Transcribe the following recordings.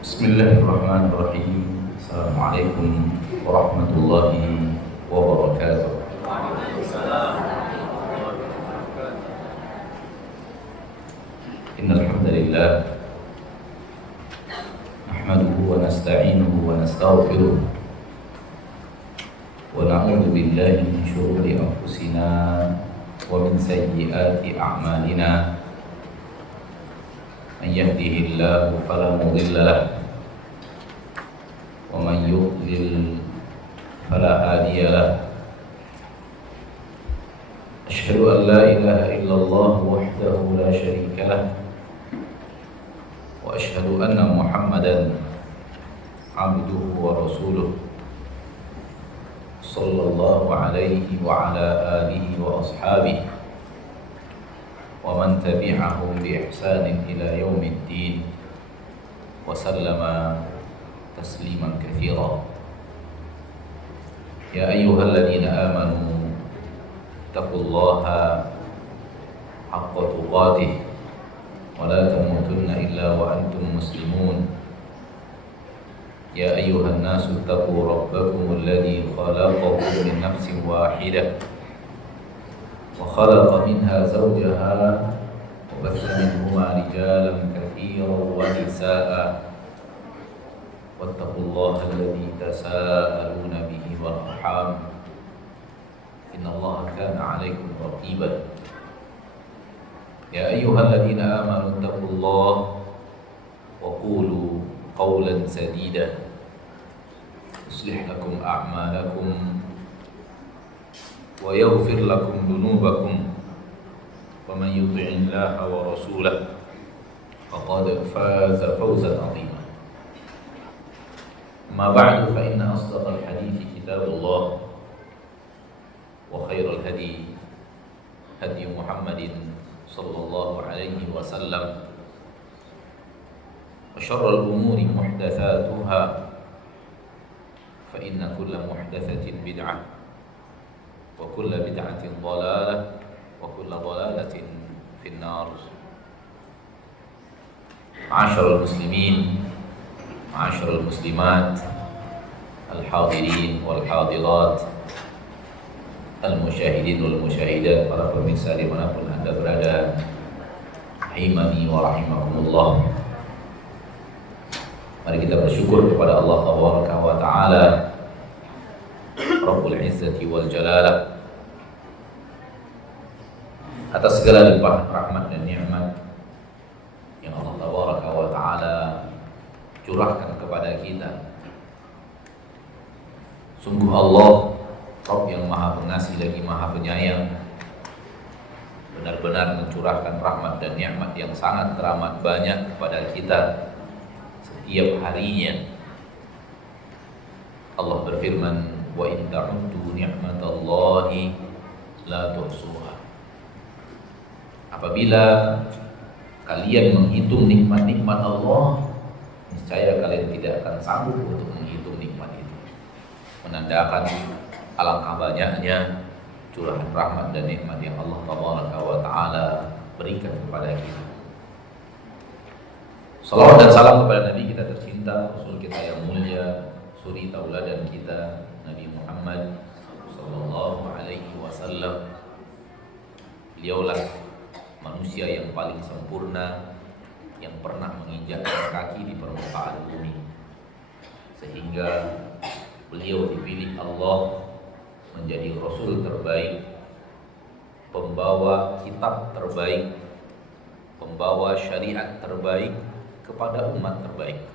Bismillahirrahmanirrahim. Assalamualaikum warahmatullahi wabarakatuh. Innal hamdalillah nahmaduhu wa nasta'inuhu wa nastaghfiruh wa na'udzu billahi min shururi anfusina wa min sayyiati a'malina. Man yahdihillahu fala mudilla lahu wa man yudlil fala hadiya lahu. Asyhadu an la ilaha illallah wahdahu la syarika lahu wa asyhadu anna Muhammadan abduhu wa rasuluh sallallahu alaihi wa ala alihi wa ashabihi wa man tabi'ahum bi ihsanin ila yaumiddin wa sallama tasliman katsira. Ya ayyuhalladzina amanu taqullaha haqqa tuqatih wa la tamutunna illa wa antum muslimun. Ya ayyuhan nasu taqu rabbakum alladzi khalaqakum min nafsin wahidah وخلق منها زوجها وبث منهما رجالا كثيرا ونساء واتقوا الله الذي تساءلون به والأرحام إن الله كان عليكم رقيبا. يا أيها الذين آمنوا اتقوا الله وقولوا قولا سديدا يصلح لكم أعمالكم ويغفر لكم ذنوبكم ومن يطع الله ورسوله فقد فاز فوزا عظيما. أما بعد فإن أصدق الحديث كتاب الله وخير الهدي هدي محمد صلى الله عليه وسلم وشر الأمور محدثاتها فإن كل محدثة بدعة وكل بدعة ضلالة وكل ضلالة في النار. معاشر المسلمين معاشر المسلمات الحاضرين والحاضرات المشاهدين والمشاهدات, para pemirsa dimanapun Anda berada, rahimani wa rahimakumullah. Mari kita bersyukur kepada Allah Tabaraka wa Ta'ala Rabbul Izzati wal Jalalah atas segala limpahan rahmat dan nikmat yang Allah Tabaraka wa Ta'ala curahkan kepada kita. Sungguh Allah Rabb yang maha pengasih lagi maha penyayang, benar-benar mencurahkan rahmat dan nikmat yang sangat teramat banyak kepada kita setiap harinya. Allah berfirman, wa in ta'uddu ni'matallahi la tuhsuha. Apabila kalian menghitung nikmat-nikmat Allah, niscaya kalian tidak akan sanggup untuk menghitung nikmat itu. Menandakan alangkah banyaknya curahan rahmat dan nikmat yang Allah Tabaraka wa Ta'ala berikan kepada kita. Salawat dan salam kepada Nabi kita tercinta, Rasul kita yang mulia, suri tauladan kita, Nabi Muhammad sallallahu alaihi wasallam. Beliaulah manusia yang paling sempurna yang pernah menginjakkan kaki di permukaan bumi, sehingga beliau dipilih Allah menjadi Rasul terbaik, pembawa kitab terbaik, pembawa syariat terbaik kepada umat terbaik.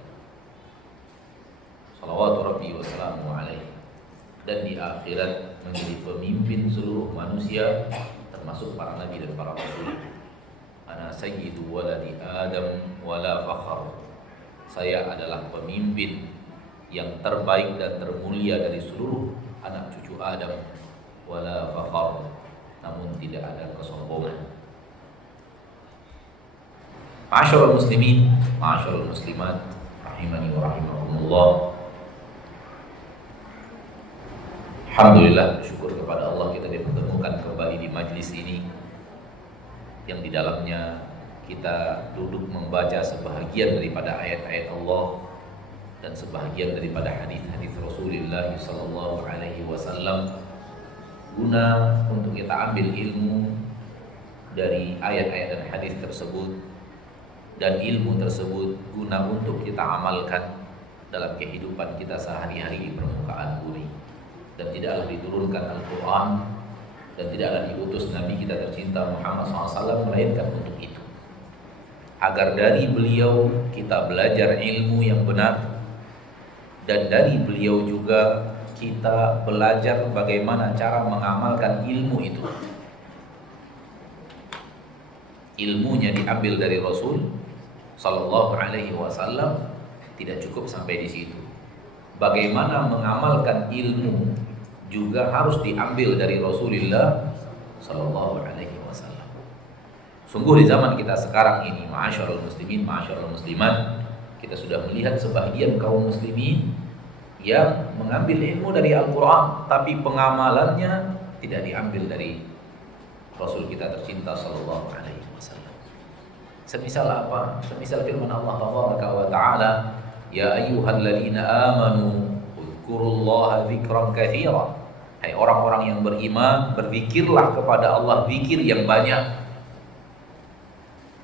Salawatu Rabbi wa salamu alaihi. Dan di akhirat menjadi pemimpin seluruh manusia, termasuk para nabi dan para rasul. Ana sayyidu waladi Adam wala fakhr. Saya adalah pemimpin yang terbaik dan termulia dari seluruh anak cucu Adam, wala fakhr, namun tidak ada kesombongan. Ma'asyiral muslimin, ma'asyiral muslimat, rahimani wa rahimakumullah. Alhamdulillah, syukur kepada Allah kita dipertemukan kembali di majlis ini yang di dalamnya kita duduk membaca sebahagian daripada ayat-ayat Allah dan sebahagian daripada hadis-hadis Rasulullah sallallahu alaihi wasallam, guna untuk kita ambil ilmu dari ayat-ayat dan hadis tersebut, dan ilmu tersebut guna untuk kita amalkan dalam kehidupan kita sehari-hari di permukaan bumi. Dan tidaklah diturunkan Al-Quran dan tidaklah diutus Nabi kita tercinta Muhammad SAW melainkan untuk itu, agar dari beliau kita belajar ilmu yang benar, dan dari beliau juga kita belajar bagaimana cara mengamalkan ilmu itu. Ilmunya diambil dari Rasul Sallallahu Alaihi Wasallam, tidak cukup sampai di situ. Bagaimana mengamalkan ilmu juga harus diambil dari Rasulullah Sallallahu Alaihi Wasallam. Sungguh di zaman kita sekarang ini, ma'asyarul muslimin, ma'asyarul muslimat, kita sudah melihat sebahagian kaum muslimin yang mengambil ilmu dari Al-Quran, tapi pengamalannya tidak diambil dari Rasul kita tercinta Sallallahu Alaihi Wasallam. Semisal apa? Semisal firman Allah Tabaraka wa Ta'ala, ya ayyuhalladzina amanu uzkurullaha dzikran katsiran. Hai orang-orang yang beriman, berzikirlah kepada Allah zikir yang banyak.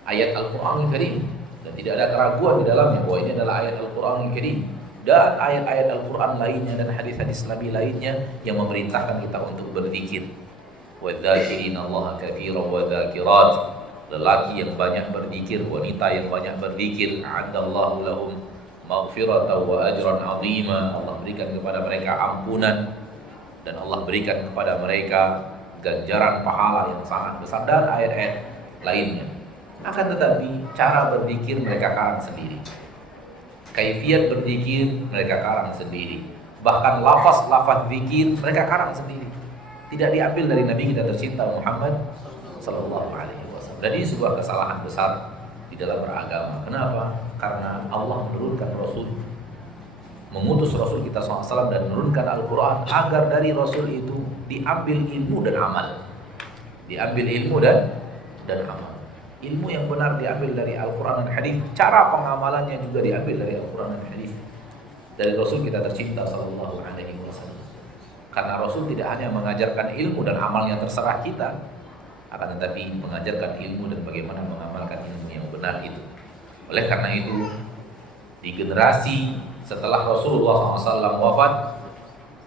Ayat Al-Qur'anul Karim, dan tidak ada keraguan di dalamnya bahwa ini adalah ayat Al-Qur'anul Karim, dan ayat-ayat Al-Qur'an lainnya dan hadis-hadis Nabi lainnya yang memerintahkan kita untuk berzikir. Wadzakirinallaha katsiran wadzakirat. Lelaki yang banyak berzikir, wanita yang banyak berzikir, a'adallahu lahum maghfiratan wa ajran 'azima. Allah berikan kepada mereka ampunan dan Allah berikan kepada mereka ganjaran pahala yang sangat besar, dan ayat-ayat lainnya. Akan tetapi cara berzikir mereka karang sendiri, kaifiat berzikir mereka karang sendiri, bahkan lafaz-lafaz zikir mereka karang sendiri, tidak diambil dari Nabi kita tercinta Muhammad sallallahu alaihi wasallam. Dan ini sebuah kesalahan besar di dalam beragama. Kenapa? Karena Allah menurunkan Rasul, mengutus Rasul kita SAW dan menurunkan Al-Quran agar dari Rasul itu diambil ilmu dan amal. Diambil ilmu dan amal. Ilmu yang benar diambil dari Al-Quran dan hadis. Cara pengamalannya juga diambil dari Al-Quran dan hadis, dari Rasul kita tercinta Sallallahu Alaihi Wasallam. Karena Rasul tidak hanya mengajarkan ilmu dan amalnya terserah kita, akan tetapi mengajarkan ilmu dan bagaimana mengamalkan ilmu yang benar itu. Oleh karena itu, di generasi setelah Rasulullah SAW wafat,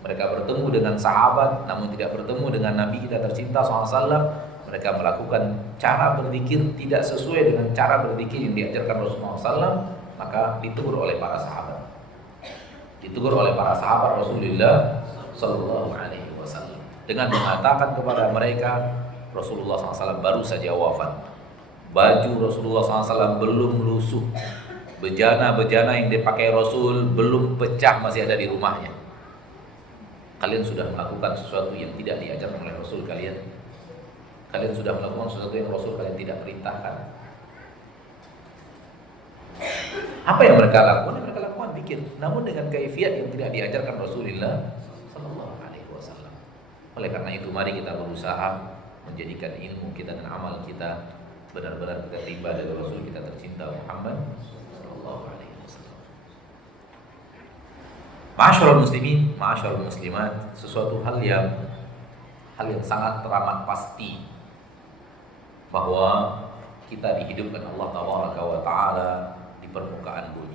mereka bertemu dengan sahabat, namun tidak bertemu dengan Nabi kita tercinta SAW. Mereka melakukan cara berzikir tidak sesuai dengan cara berzikir yang diajarkan Rasulullah SAW, maka ditegur oleh para sahabat. Ditegur oleh para sahabat Rasulullah Sallallahu Alaihi Wasallam dengan mengatakan kepada mereka, Rasulullah SAW baru saja wafat, baju Rasulullah SAW belum lusuh, bejana-bejana yang dipakai Rasul belum pecah, masih ada di rumahnya. Kalian sudah melakukan sesuatu yang tidak diajarkan oleh Rasul kalian. Kalian sudah melakukan sesuatu yang Rasul kalian tidak perintahkan. Apa yang mereka lakukan? Yang mereka lakukan zikir, namun dengan kaifiat yang tidak diajarkan Rasulullah Sallallahu Alaihi Wasallam. Oleh karena itu, mari kita berusaha menjadikan ilmu kita dan amal kita benar-benar kita terima dari Rasul kita tercinta Muhammad Sallallahu Alaihi Wasallam. Ma'asyiral muslimin, ma'asyiral muslimat, sesuatu hal yang sangat teramat pasti bahwa kita dihidupkan Allah Tabaraka wa Ta'ala di permukaan bumi.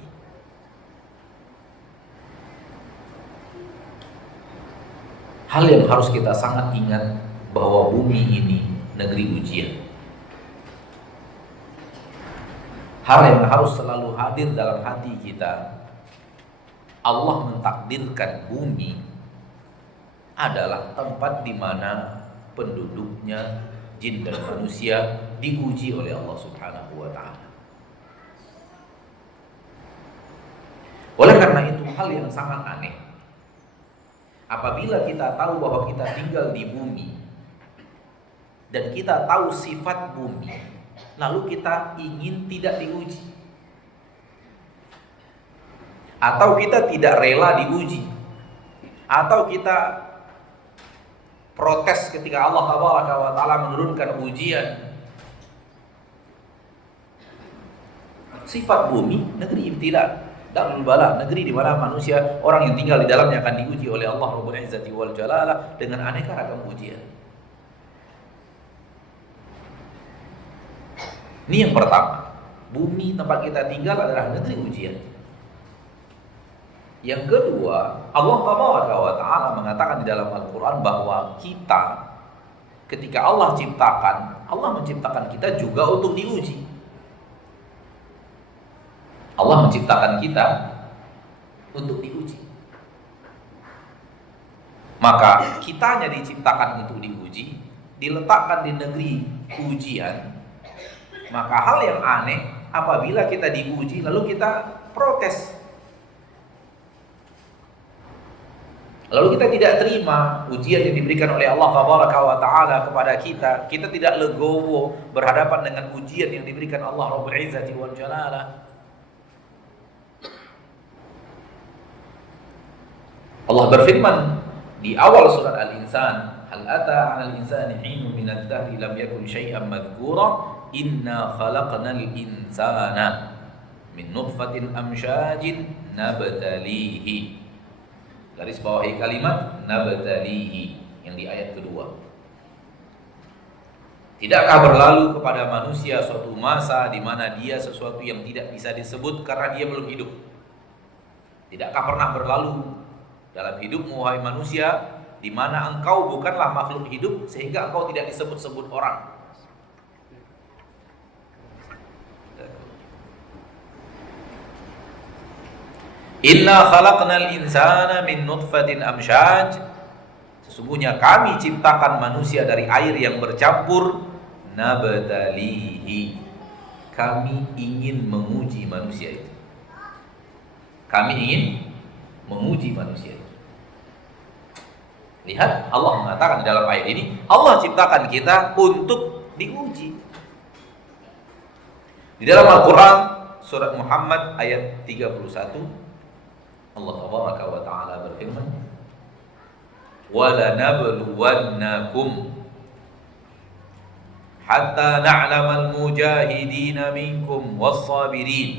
Hal yang harus kita sangat ingat bahwa bumi ini negeri ujian. Hal yang harus selalu hadir dalam hati kita, Allah mentakdirkan bumi adalah tempat di mana penduduknya, jin dan manusia, diuji oleh Allah Subhanahu wa Ta'ala. Oleh karena itu, hal yang sangat aneh apabila kita tahu bahwa kita tinggal di bumi dan kita tahu sifat bumi, lalu kita ingin tidak diuji, atau kita tidak rela diuji, atau kita protes ketika Allah Tabaraka wa Ta'ala menurunkan ujian. Sifat bumi negeri ibtila, Darul bala, negeri di mana manusia, orang yang tinggal di dalamnya akan diuji oleh Allah Rabbul Izzati wal Jalalah dengan aneka ragam ujian. Ini yang pertama. Bumi tempat kita tinggal adalah negeri ujian. Yang kedua, Allah Taala mengatakan di dalam Al-Quran bahwa kita, ketika Allah menciptakan kita juga untuk diuji. Allah menciptakan kita untuk diuji. Maka kitanya diciptakan untuk diuji, diletakkan di negeri ujian. Maka hal yang aneh apabila kita diuji lalu kita protes, lalu kita tidak terima ujian yang diberikan oleh Allah Taala kepada kita. Kita tidak legowo berhadapan dengan ujian yang diberikan Allah Rabbul Izzati wal Jalalah. Allah berfirman di awal surat Al-Insan, hal ata 'alal insani hinun minad dahri lam yakun syai'an madhkura inna khalaqnal insana min nutfatin amsyajin nabtalihi. Garis bawahi kalimat nabtalihi yang di ayat kedua. Tidakkah berlalu kepada manusia suatu masa di mana dia sesuatu yang tidak bisa disebut karena dia belum hidup? Tidakkah pernah berlalu dalam hidupmu wahai manusia di mana engkau bukanlah makhluk hidup sehingga engkau tidak disebut-sebut orang? Inna khalaqnal insana min nutfatin amsyaj. Sesungguhnya kami ciptakan manusia dari air yang bercampur. Nabtalihi. Kami ingin menguji manusia itu. Kami ingin menguji manusia itu. Lihat, Allah mengatakan di dalam ayat ini, Allah ciptakan kita untuk diuji. Di dalam Al-Quran surat Muhammad ayat 31, Allah Taala berfirman, وَلَنَبْلُوَنَّكُمْ حَتَّى نَعْلَمَ الْمُجَاهِدِينَ مِنْكُمْ وَالصَّابِرِينَ.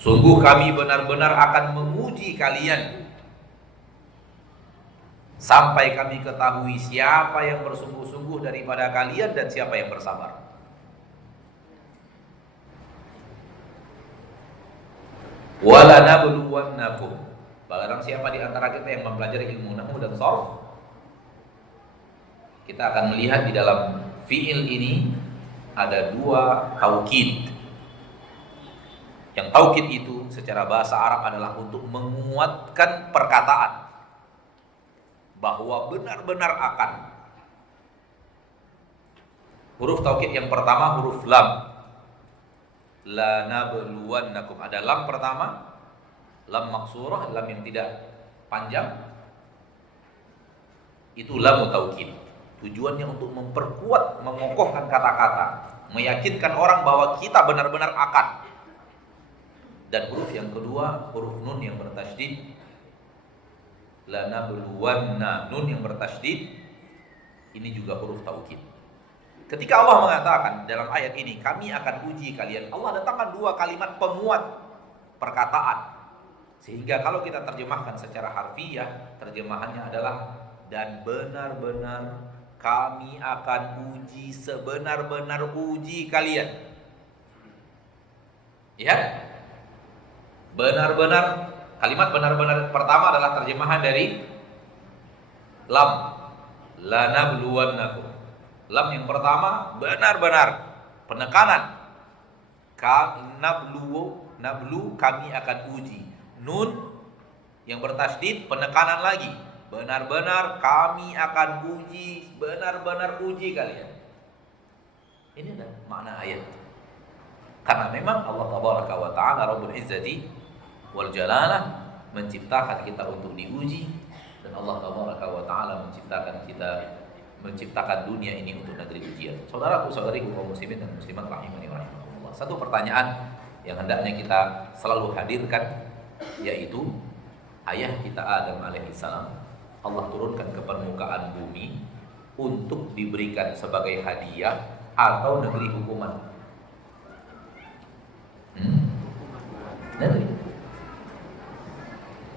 Sungguh kami benar-benar akan menguji kalian sampai kami ketahui siapa yang bersungguh-sungguh daripada kalian dan siapa yang bersabar. وَلَنَبْلُوَنَّكُمْ. Barang siapa di antara kita yang mempelajari ilmu nahwu dan sharh, kita akan melihat di dalam fi'il ini ada dua taukid. Yang taukid itu secara bahasa Arab adalah untuk menguatkan perkataan bahwa benar-benar akan. Huruf taukid yang pertama huruf lam. La nabluwannakum. Ada lam pertama, lam maksurah, lam yang tidak panjang. Itu lam taukid. Tujuannya untuk memperkuat, mengokohkan kata-kata, meyakinkan orang bahwa kita benar-benar akan. Dan huruf yang kedua, huruf nun yang bertasydid. La nabluwanna, nun yang bertasydid. Ini juga huruf taukid. Ketika Allah mengatakan dalam ayat ini, kami akan uji kalian, Allah datangkan dua kalimat penguat perkataan. Sehingga kalau kita terjemahkan secara harfiah, terjemahannya adalah dan benar-benar kami akan uji sebenar-benar uji kalian. Ya, benar-benar, kalimat benar-benar pertama adalah terjemahan dari lam, lanabluwannakum. Lam yang pertama benar-benar penekanan. Nablu kami akan uji. Nun yang bertasydid penekanan lagi. Benar-benar kami akan uji, benar-benar uji kalian. Ini adalah makna ayat. Karena memang Allah Taala Rabbul Izzati wal Jalalah menciptakan kita untuk diuji, dan Allah Taala menciptakan dunia ini untuk negeri ujian. Saudaraku, saudariku kaum muslimin dan muslimat rahimani wa rahimakumullah. Satu pertanyaan yang hendaknya kita selalu hadirkan, yaitu ayah kita Adam alaihissalam Allah turunkan ke permukaan bumi untuk diberikan sebagai hadiah atau negeri hukuman. Negeri.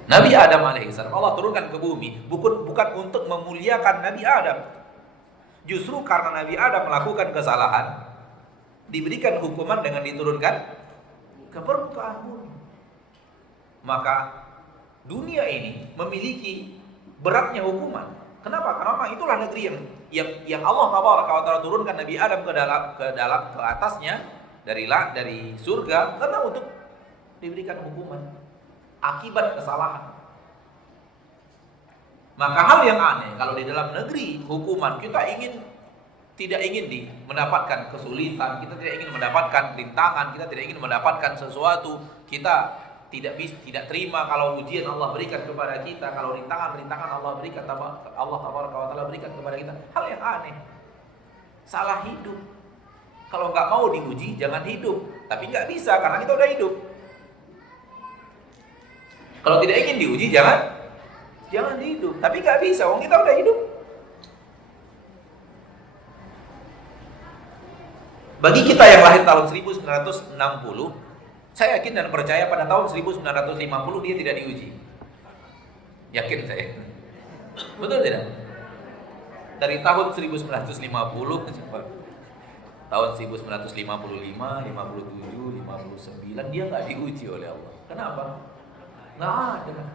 Nabi Adam alaihissalam Allah turunkan ke bumi bukan untuk memuliakan Nabi Adam. Justru karena Nabi Adam melakukan kesalahan, diberikan hukuman dengan diturunkan ke permukaan bumi. Maka dunia ini memiliki beratnya hukuman. Kenapa? Karena itulah negeri yang Allah Taala turunkan Nabi Adam ke atasnya dari surga karena untuk diberikan hukuman akibat kesalahan. Maka hal yang aneh kalau di dalam negeri hukuman kita tidak ingin mendapatkan kesulitan, kita tidak ingin mendapatkan rintangan, kita tidak ingin mendapatkan sesuatu, kita tidak terima kalau ujian Allah berikan kepada kita, kalau rintangan Allah berikan, Allah Taala berikan kepada kita. Hal yang aneh, salah hidup. Kalau nggak mau diuji, jangan hidup. Tapi nggak bisa karena kita udah hidup. Kalau tidak ingin diuji, jangan hidup. Tapi nggak bisa, wong kita udah hidup. Bagi kita yang lahir tahun 1960, saya yakin dan percaya pada tahun 1950 dia tidak diuji. Yakin saya. Betul tidak? Dari tahun 1950 tahun 1955, 57, 59 dia nggak diuji oleh Allah. Kenapa? Nggak ada.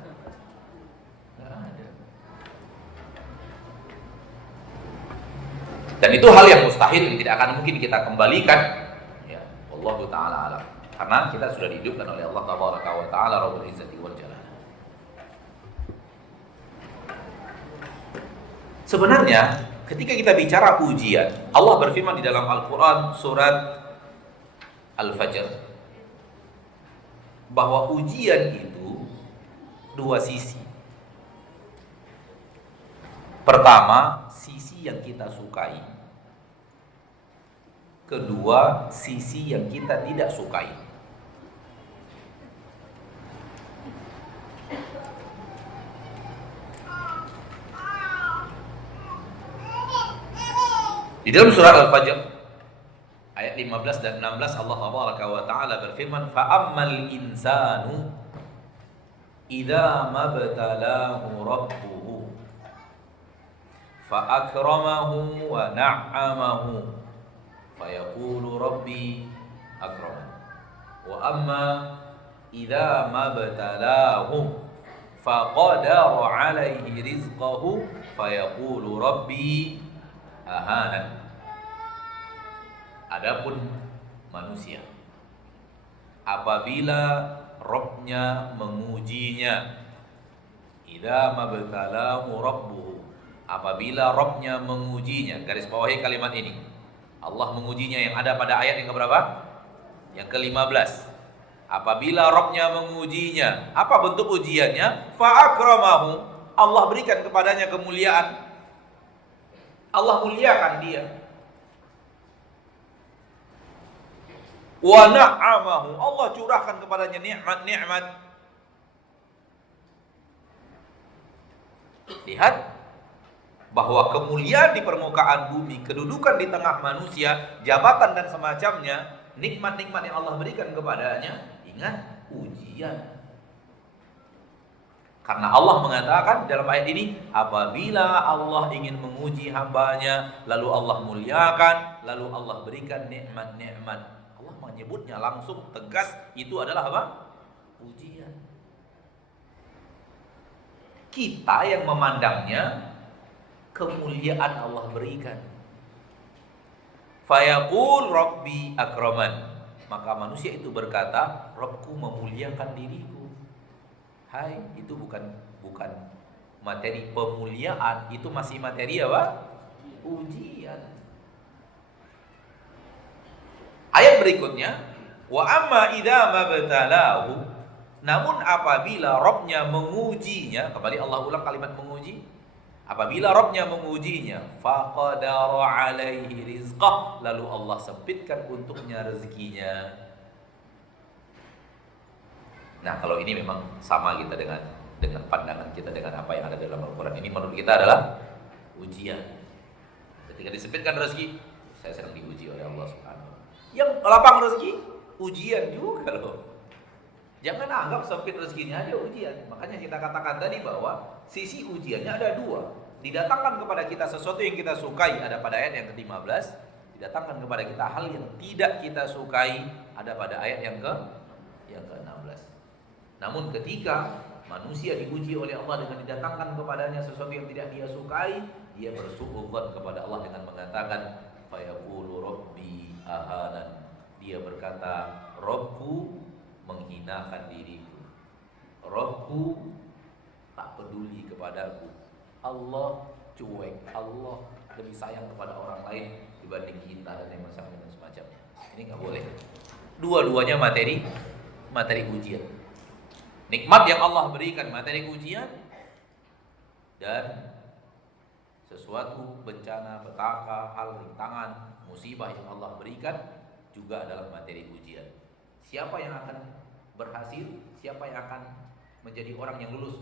Dan itu hal yang mustahil, yang tidak akan mungkin kita kembalikan. Ya, Wallahu taala alam. Karena kita sudah dihidupkan oleh Allah Taala Rabbul Izzati wal Jalal. Sebenarnya ketika kita bicara ujian, Allah berfirman di dalam Al-Qur'an surat Al-Fajr bahwa ujian itu dua sisi. Pertama, sisi yang kita sukai. Kedua, sisi yang kita tidak sukai. Di dalam surah Al-Fajr ayat 15 dan 16 Allah Taala berfirman, "Fa'ammal insanu idza mabtalahu rabbuhu fa'akramahu wa na'amahu fayaqulu rabbi akraman wa amma idza mabtalahu faqadara 'alaihi rizqahu fayaqulu rabbi ahanan." Adapun manusia apabila Rabbnya mengujinya, idza mabtalahu rabbuhu, apabila Rabbnya mengujinya, garis bawahi kalimat ini, Allah mengujinya yang ada pada ayat yang keberapa? Yang ke-15. Apabila Rabbnya mengujinya, apa bentuk ujiannya? Fa'akramahu, Allah berikan kepadanya kemuliaan, Allah muliakan dia. Wa na'amahu, Allah curahkan kepadanya nikmat-nikmat. Lihat bahwa kemuliaan di permukaan bumi, kedudukan di tengah manusia, jabatan dan semacamnya, nikmat-nikmat yang Allah berikan kepadanya, ingat, ujian. Karena Allah mengatakan dalam ayat ini, apabila Allah ingin menguji hambanya, lalu Allah muliakan, lalu Allah berikan nikmat-nikmat. Allah menyebutnya langsung tegas, itu adalah apa? Ujian. Kita yang memandangnya kemuliaan Allah berikan. Fayaqul rabbi akraman, maka manusia itu berkata, Rabbku memuliakan diriku. Hai, itu bukan materi pemuliaan, itu masih materi apa? Ujian. Ayat berikutnya, wa amma idza mabtalahu, namun apabila Rabbnya mengujinya, kembali Allah ulang kalimat menguji. Apabila Rabbnya mengujinya, faqadara alaihi rizqah, lalu Allah sempitkan untuknya rezekinya. Nah, kalau ini memang sama kita dengan pandangan kita dengan apa yang ada dalam Al-Quran. Ini menurut kita adalah ujian. Ketika disempitkan rezeki, saya sedang diuji oleh Allah Subhanahu wa Ta'ala. Yang lapang rezeki, ujian juga loh. Jangan anggap sempit rezekinya aja ujian. Makanya kita katakan tadi bahwa sisi ujiannya ada dua. Didatangkan kepada kita sesuatu yang kita sukai, ada pada ayat yang ke-15. Didatangkan kepada kita hal yang tidak kita sukai, ada pada ayat yang ke-16. Namun ketika manusia diuji oleh Allah dengan didatangkan kepadanya sesuatu yang tidak dia sukai, dia bersuudzon kepada Allah dengan mengatakan fayaqulu rabbi ahanan. Dia berkata, Robku menghinakan diriku, Robku tak peduli kepadaku, Allah cuek, Allah lebih sayang kepada orang lain dibanding kita dan yang semacamnya. Ini nggak boleh. Dua-duanya materi ujian. Nikmat yang Allah berikan materi ujian, dan sesuatu bencana, petaka, hal rintangan, musibah yang Allah berikan juga adalah materi ujian. Siapa yang akan berhasil? Siapa yang akan menjadi orang yang lulus?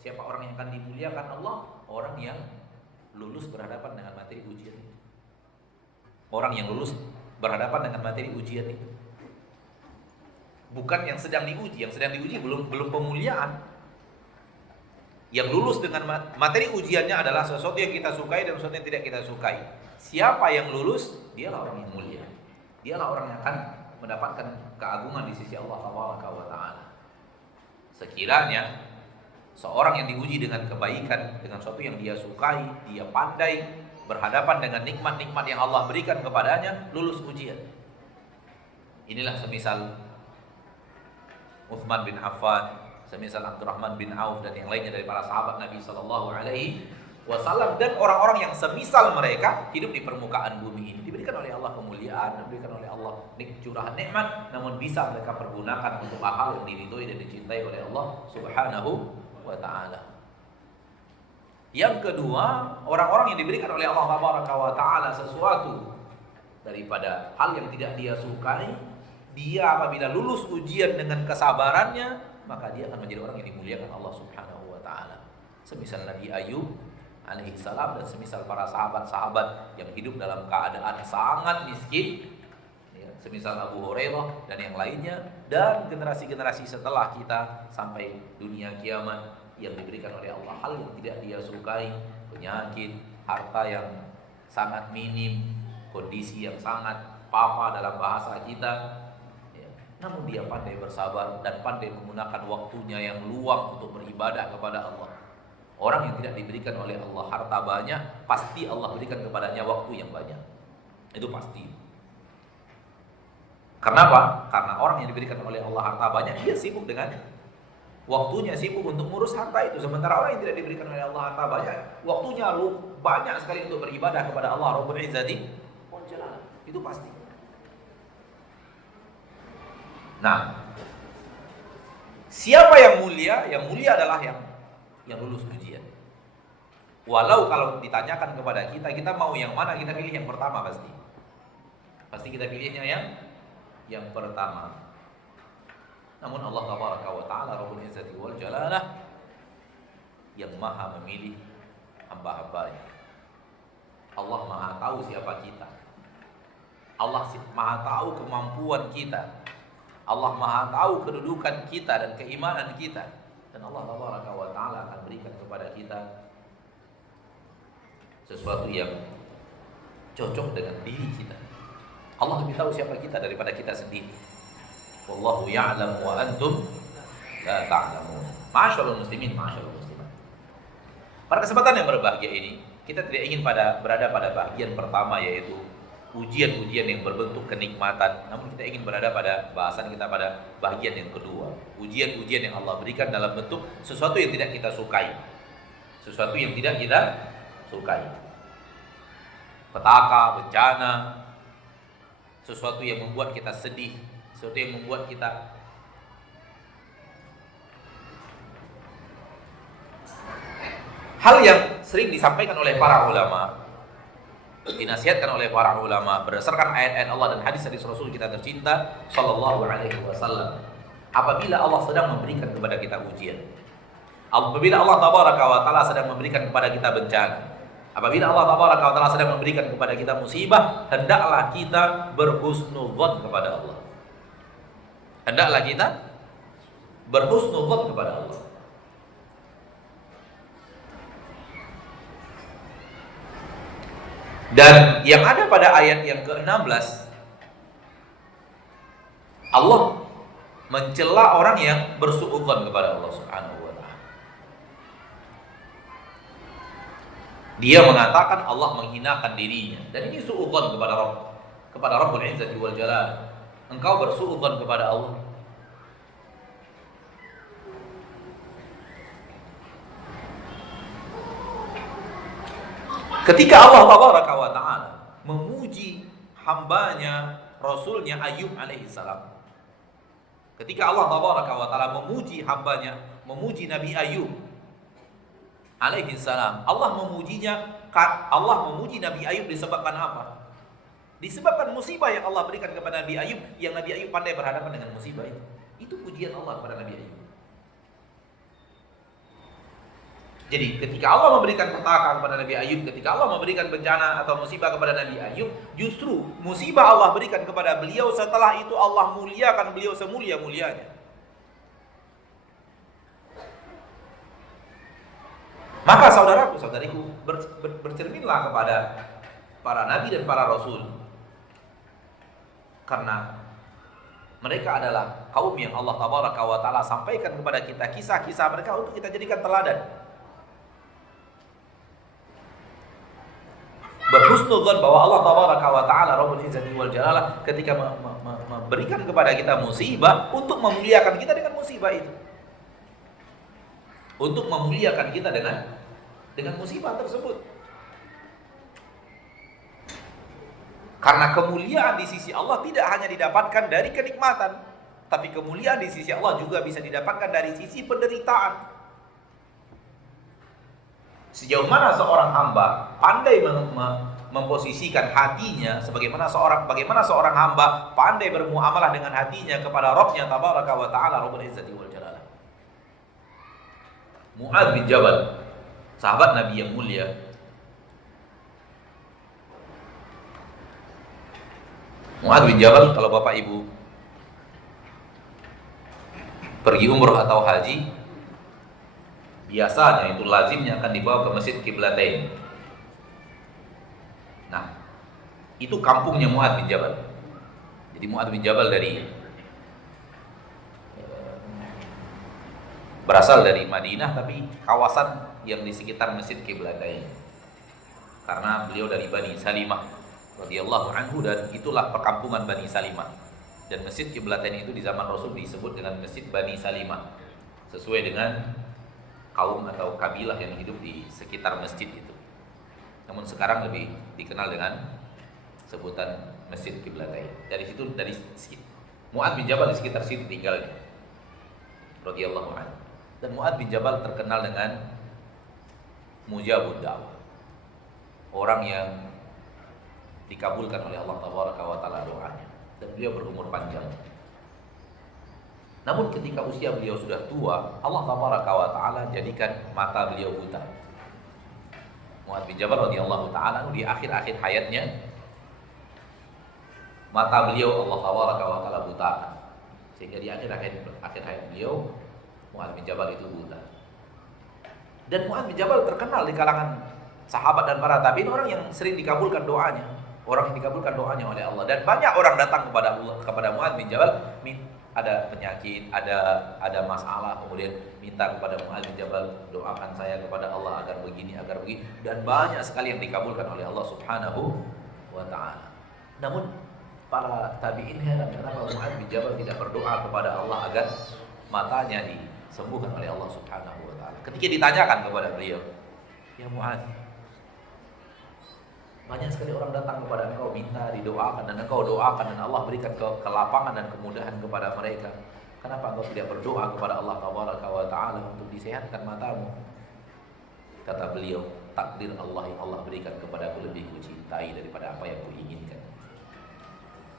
Siapa orang yang akan dimuliakan Allah? Orang yang lulus berhadapan dengan materi ujian itu. Orang yang lulus berhadapan dengan materi ujian itu. Bukan yang sedang diuji. Yang sedang diuji belum pemuliaan. Yang lulus dengan materi ujiannya adalah sesuatu yang kita sukai dan sesuatu yang tidak kita sukai. Siapa yang lulus? Dialah orang yang mulia. Dialah orang yang akan mendapatkan keagungan di sisi Allah Taala. Sekiranya seorang yang diuji dengan kebaikan, dengan sesuatu yang dia sukai, dia pandai berhadapan dengan nikmat-nikmat yang Allah berikan kepadanya, lulus ujian. Inilah semisal Utsman bin Affan, semisal Abdurrahman bin Auf dan yang lainnya dari para sahabat Nabi Sallallahu Alaihi Wasallam, dan orang-orang yang semisal mereka hidup di permukaan bumi ini, diberikan oleh Allah kemuliaan, diberikan oleh Allah curahan nikmat, namun bisa mereka pergunakan untuk hal yang diridhoi dan dicintai oleh Allah Subhanahu wa Ta'ala. Yang kedua, orang-orang yang diberikan oleh Allah Taala sesuatu daripada hal yang tidak dia sukai, dia apabila lulus ujian dengan kesabarannya, maka dia akan menjadi orang yang dimuliakan Allah Subhanahu wa Ta'ala. Semisal Nabi Ayub alaihi salam dan semisal para sahabat-sahabat yang hidup dalam keadaan sangat miskin, ya, semisal Abu Hurairah dan yang lainnya, dan generasi-generasi setelah kita sampai dunia kiamat yang diberikan oleh Allah hal yang tidak dia sukai, penyakit, harta yang sangat minim, kondisi yang sangat papa dalam bahasa kita, ya. Namun dia pandai bersabar dan pandai menggunakan waktunya yang luang untuk beribadah kepada Allah. Orang yang tidak diberikan oleh Allah harta banyak, pasti Allah berikan kepadanya waktu yang banyak. Itu pasti. Kenapa? Karena orang yang diberikan oleh Allah harta banyak, dia sibuk dengan waktunya, sibuk untuk ngurus harta itu. Sementara orang yang tidak diberikan oleh Allah harta banyak, waktunya banyak sekali untuk beribadah kepada Allah Rabbul Izzati wal Jalal. Itu pasti. Nah, siapa yang mulia? Yang mulia adalah yang lulus ujian. Walau kalau ditanyakan kepada kita mau yang mana, kita pilih yang pertama pasti. Pasti kita pilihnya yang pertama. Namun Allah Tabaraka wa Ta'ala Rabbul Izzati wal Jalalah yang maha memilih hamba-hambanya. Allah maha tahu siapa kita. Allah maha tahu kemampuan kita. Allah maha tahu kedudukan kita dan keimanan kita. Dan Allah Tabaraka wa Ta'ala akan berikan kepada kita sesuatu yang cocok dengan diri kita. Allah lebih tahu siapa kita daripada kita sendiri. Wallahu ya'lam wa antum la ta'lamun. Ma'asyiral muslimin, ma'asyiral muslimat. Pada kesempatan yang berbahagia ini, kita tidak ingin berada pada bagian pertama, yaitu ujian-ujian yang berbentuk kenikmatan. Namun kita ingin berada pada bahasan kita pada bagian yang kedua, ujian-ujian yang Allah berikan dalam bentuk sesuatu yang tidak kita sukai. Sesuatu yang tidak kita sukai. Petaka, bencana, sesuatu yang membuat kita sedih, sesuatu yang membuat kita hal yang sering disampaikan oleh para ulama, dinasihatkan oleh para ulama berdasarkan ayat-ayat Allah dan hadis-hadis Rasul kita tercinta sallallahu alaihi wasallam. Apabila Allah sedang memberikan kepada kita ujian, apabila Allah Tabaraka wa Ta'ala sedang memberikan kepada kita bencana, apabila Allah Tabaraka wa Ta'ala sedang memberikan kepada kita musibah, hendaklah kita berhusnudzon kepada Allah. Hendaklah kita berhusnudzon kepada Allah. Dan yang ada pada ayat yang ke-16, Allah mencela orang yang bersuudzon kepada Allah Subhanahu wa taala. Dia mengatakan Allah menghinakan dirinya, dan ini suudzon kepada Rabbul Izzati wal Jalal. Engkau bersuudzon kepada Allah. Ketika Allah Tabaraka wa Ta'ala memuji hambanya, Rasulnya Ayub alaihissalam, ketika Allah Tabaraka wa Ta'ala memuji hambanya, memuji Nabi Ayub alaihissalam, Allah memuji Nabi Ayub disebabkan apa? Disebabkan musibah yang Allah berikan kepada Nabi Ayub, yang Nabi Ayub pandai berhadapan dengan musibah itu. Itu pujian Allah kepada Nabi Ayub. Jadi ketika Allah memberikan petaka kepada Nabi Ayub, ketika Allah memberikan bencana atau musibah kepada Nabi Ayub, justru musibah Allah berikan kepada beliau, setelah itu Allah muliakan beliau semulia-mulianya. Maka saudaraku, saudariku, bercerminlah kepada para nabi dan para rasul, karena mereka adalah kaum yang Allah Tabaraka wa Ta'ala sampaikan kepada kita kisah-kisah mereka untuk kita jadikan teladan. Berhusnudzon bahwa Allah Tabaraka wa Ta'ala Rabbul Izzati wal Jalalah ketika memberikan kepada kita musibah untuk memuliakan kita dengan musibah itu, untuk memuliakan kita dengan musibah tersebut. Karena kemuliaan di sisi Allah tidak hanya didapatkan dari kenikmatan, tapi kemuliaan di sisi Allah juga bisa didapatkan dari sisi penderitaan. Sejauh mana seorang hamba pandai memposisikan hatinya, bagaimana seorang hamba pandai bermuamalah dengan hatinya kepada Rabbnya Tabaraka wa Ta'ala Rabbul Izzati wal Jalalah. Mu'adz bin Jabal, sahabat Nabi yang mulia, Mu'adz bin Jabal, kalau Bapak Ibu pergi umroh atau haji, biasanya itu lazimnya akan dibawa ke Masjid Qiblatain. Nah, itu kampungnya Mu'adz bin Jabal. Jadi Mu'adz bin Jabal berasal dari Madinah, tapi kawasan yang di sekitar Masjid Qiblatain. Karena beliau dari Bani Salimah radhiyallahu anhu, dan itulah perkampungan Bani Salimah. Dan Masjid Qiblatain itu di zaman Rasul disebut dengan Masjid Bani Salimah, sesuai dengan kaum atau kabilah yang hidup di sekitar masjid itu. Namun sekarang lebih dikenal dengan sebutan Masjid Qiblatain. Dari Mu'adz bin Jabal di sekitar situ tinggalnya, radhiyallahu anhu. Dan Mu'adz bin Jabal terkenal dengan mujabud da'wah, orang yang dikabulkan oleh Allah Tabaraka wa Ta'ala doanya, dan beliau berumur panjang. Namun ketika usia beliau sudah tua, Allah Tabaraka wa Ta'ala jadikan mata beliau buta. Mu'adz bin Jabal radhiyallahu ta'ala di akhir-akhir hayatnya, mata beliau Allah Tabaraka wa Ta'ala butakan, sehingga di akhir hayat beliau Mu'adz bin Jabal itu buta. Dan Mu'adz bin Jabal terkenal di kalangan sahabat dan para tabi'in orang yang sering dikabulkan doanya, orang yang dikabulkan doanya oleh Allah. Dan banyak orang datang kepada Mu'adz bin Jabal, ada penyakit, ada masalah, kemudian minta kepada Mu'adz bin Jabal, doakan saya kepada Allah agar begini, dan banyak sekali yang dikabulkan oleh Allah Subhanahu wa Ta'ala. Namun para tabi'in heran, kenapa Mu'adz bin Jabal tidak berdoa kepada Allah agar matanya disembuhkan oleh Allah Subhanahu wa Ta'ala. Ketika ditanyakan kepada beliau, ya Mu'adz, banyak sekali orang datang kepada engkau minta didoakan, dan engkau doakan dan Allah berikan kelapangan dan kemudahan kepada mereka. Kenapa engkau tidak berdoa kepada Allah Tabaraka wa Ta'ala untuk disehatkan matamu? Kata beliau, takdir Allah yang Allah berikan kepadaku lebih kucintai daripada apa yang kuinginkan.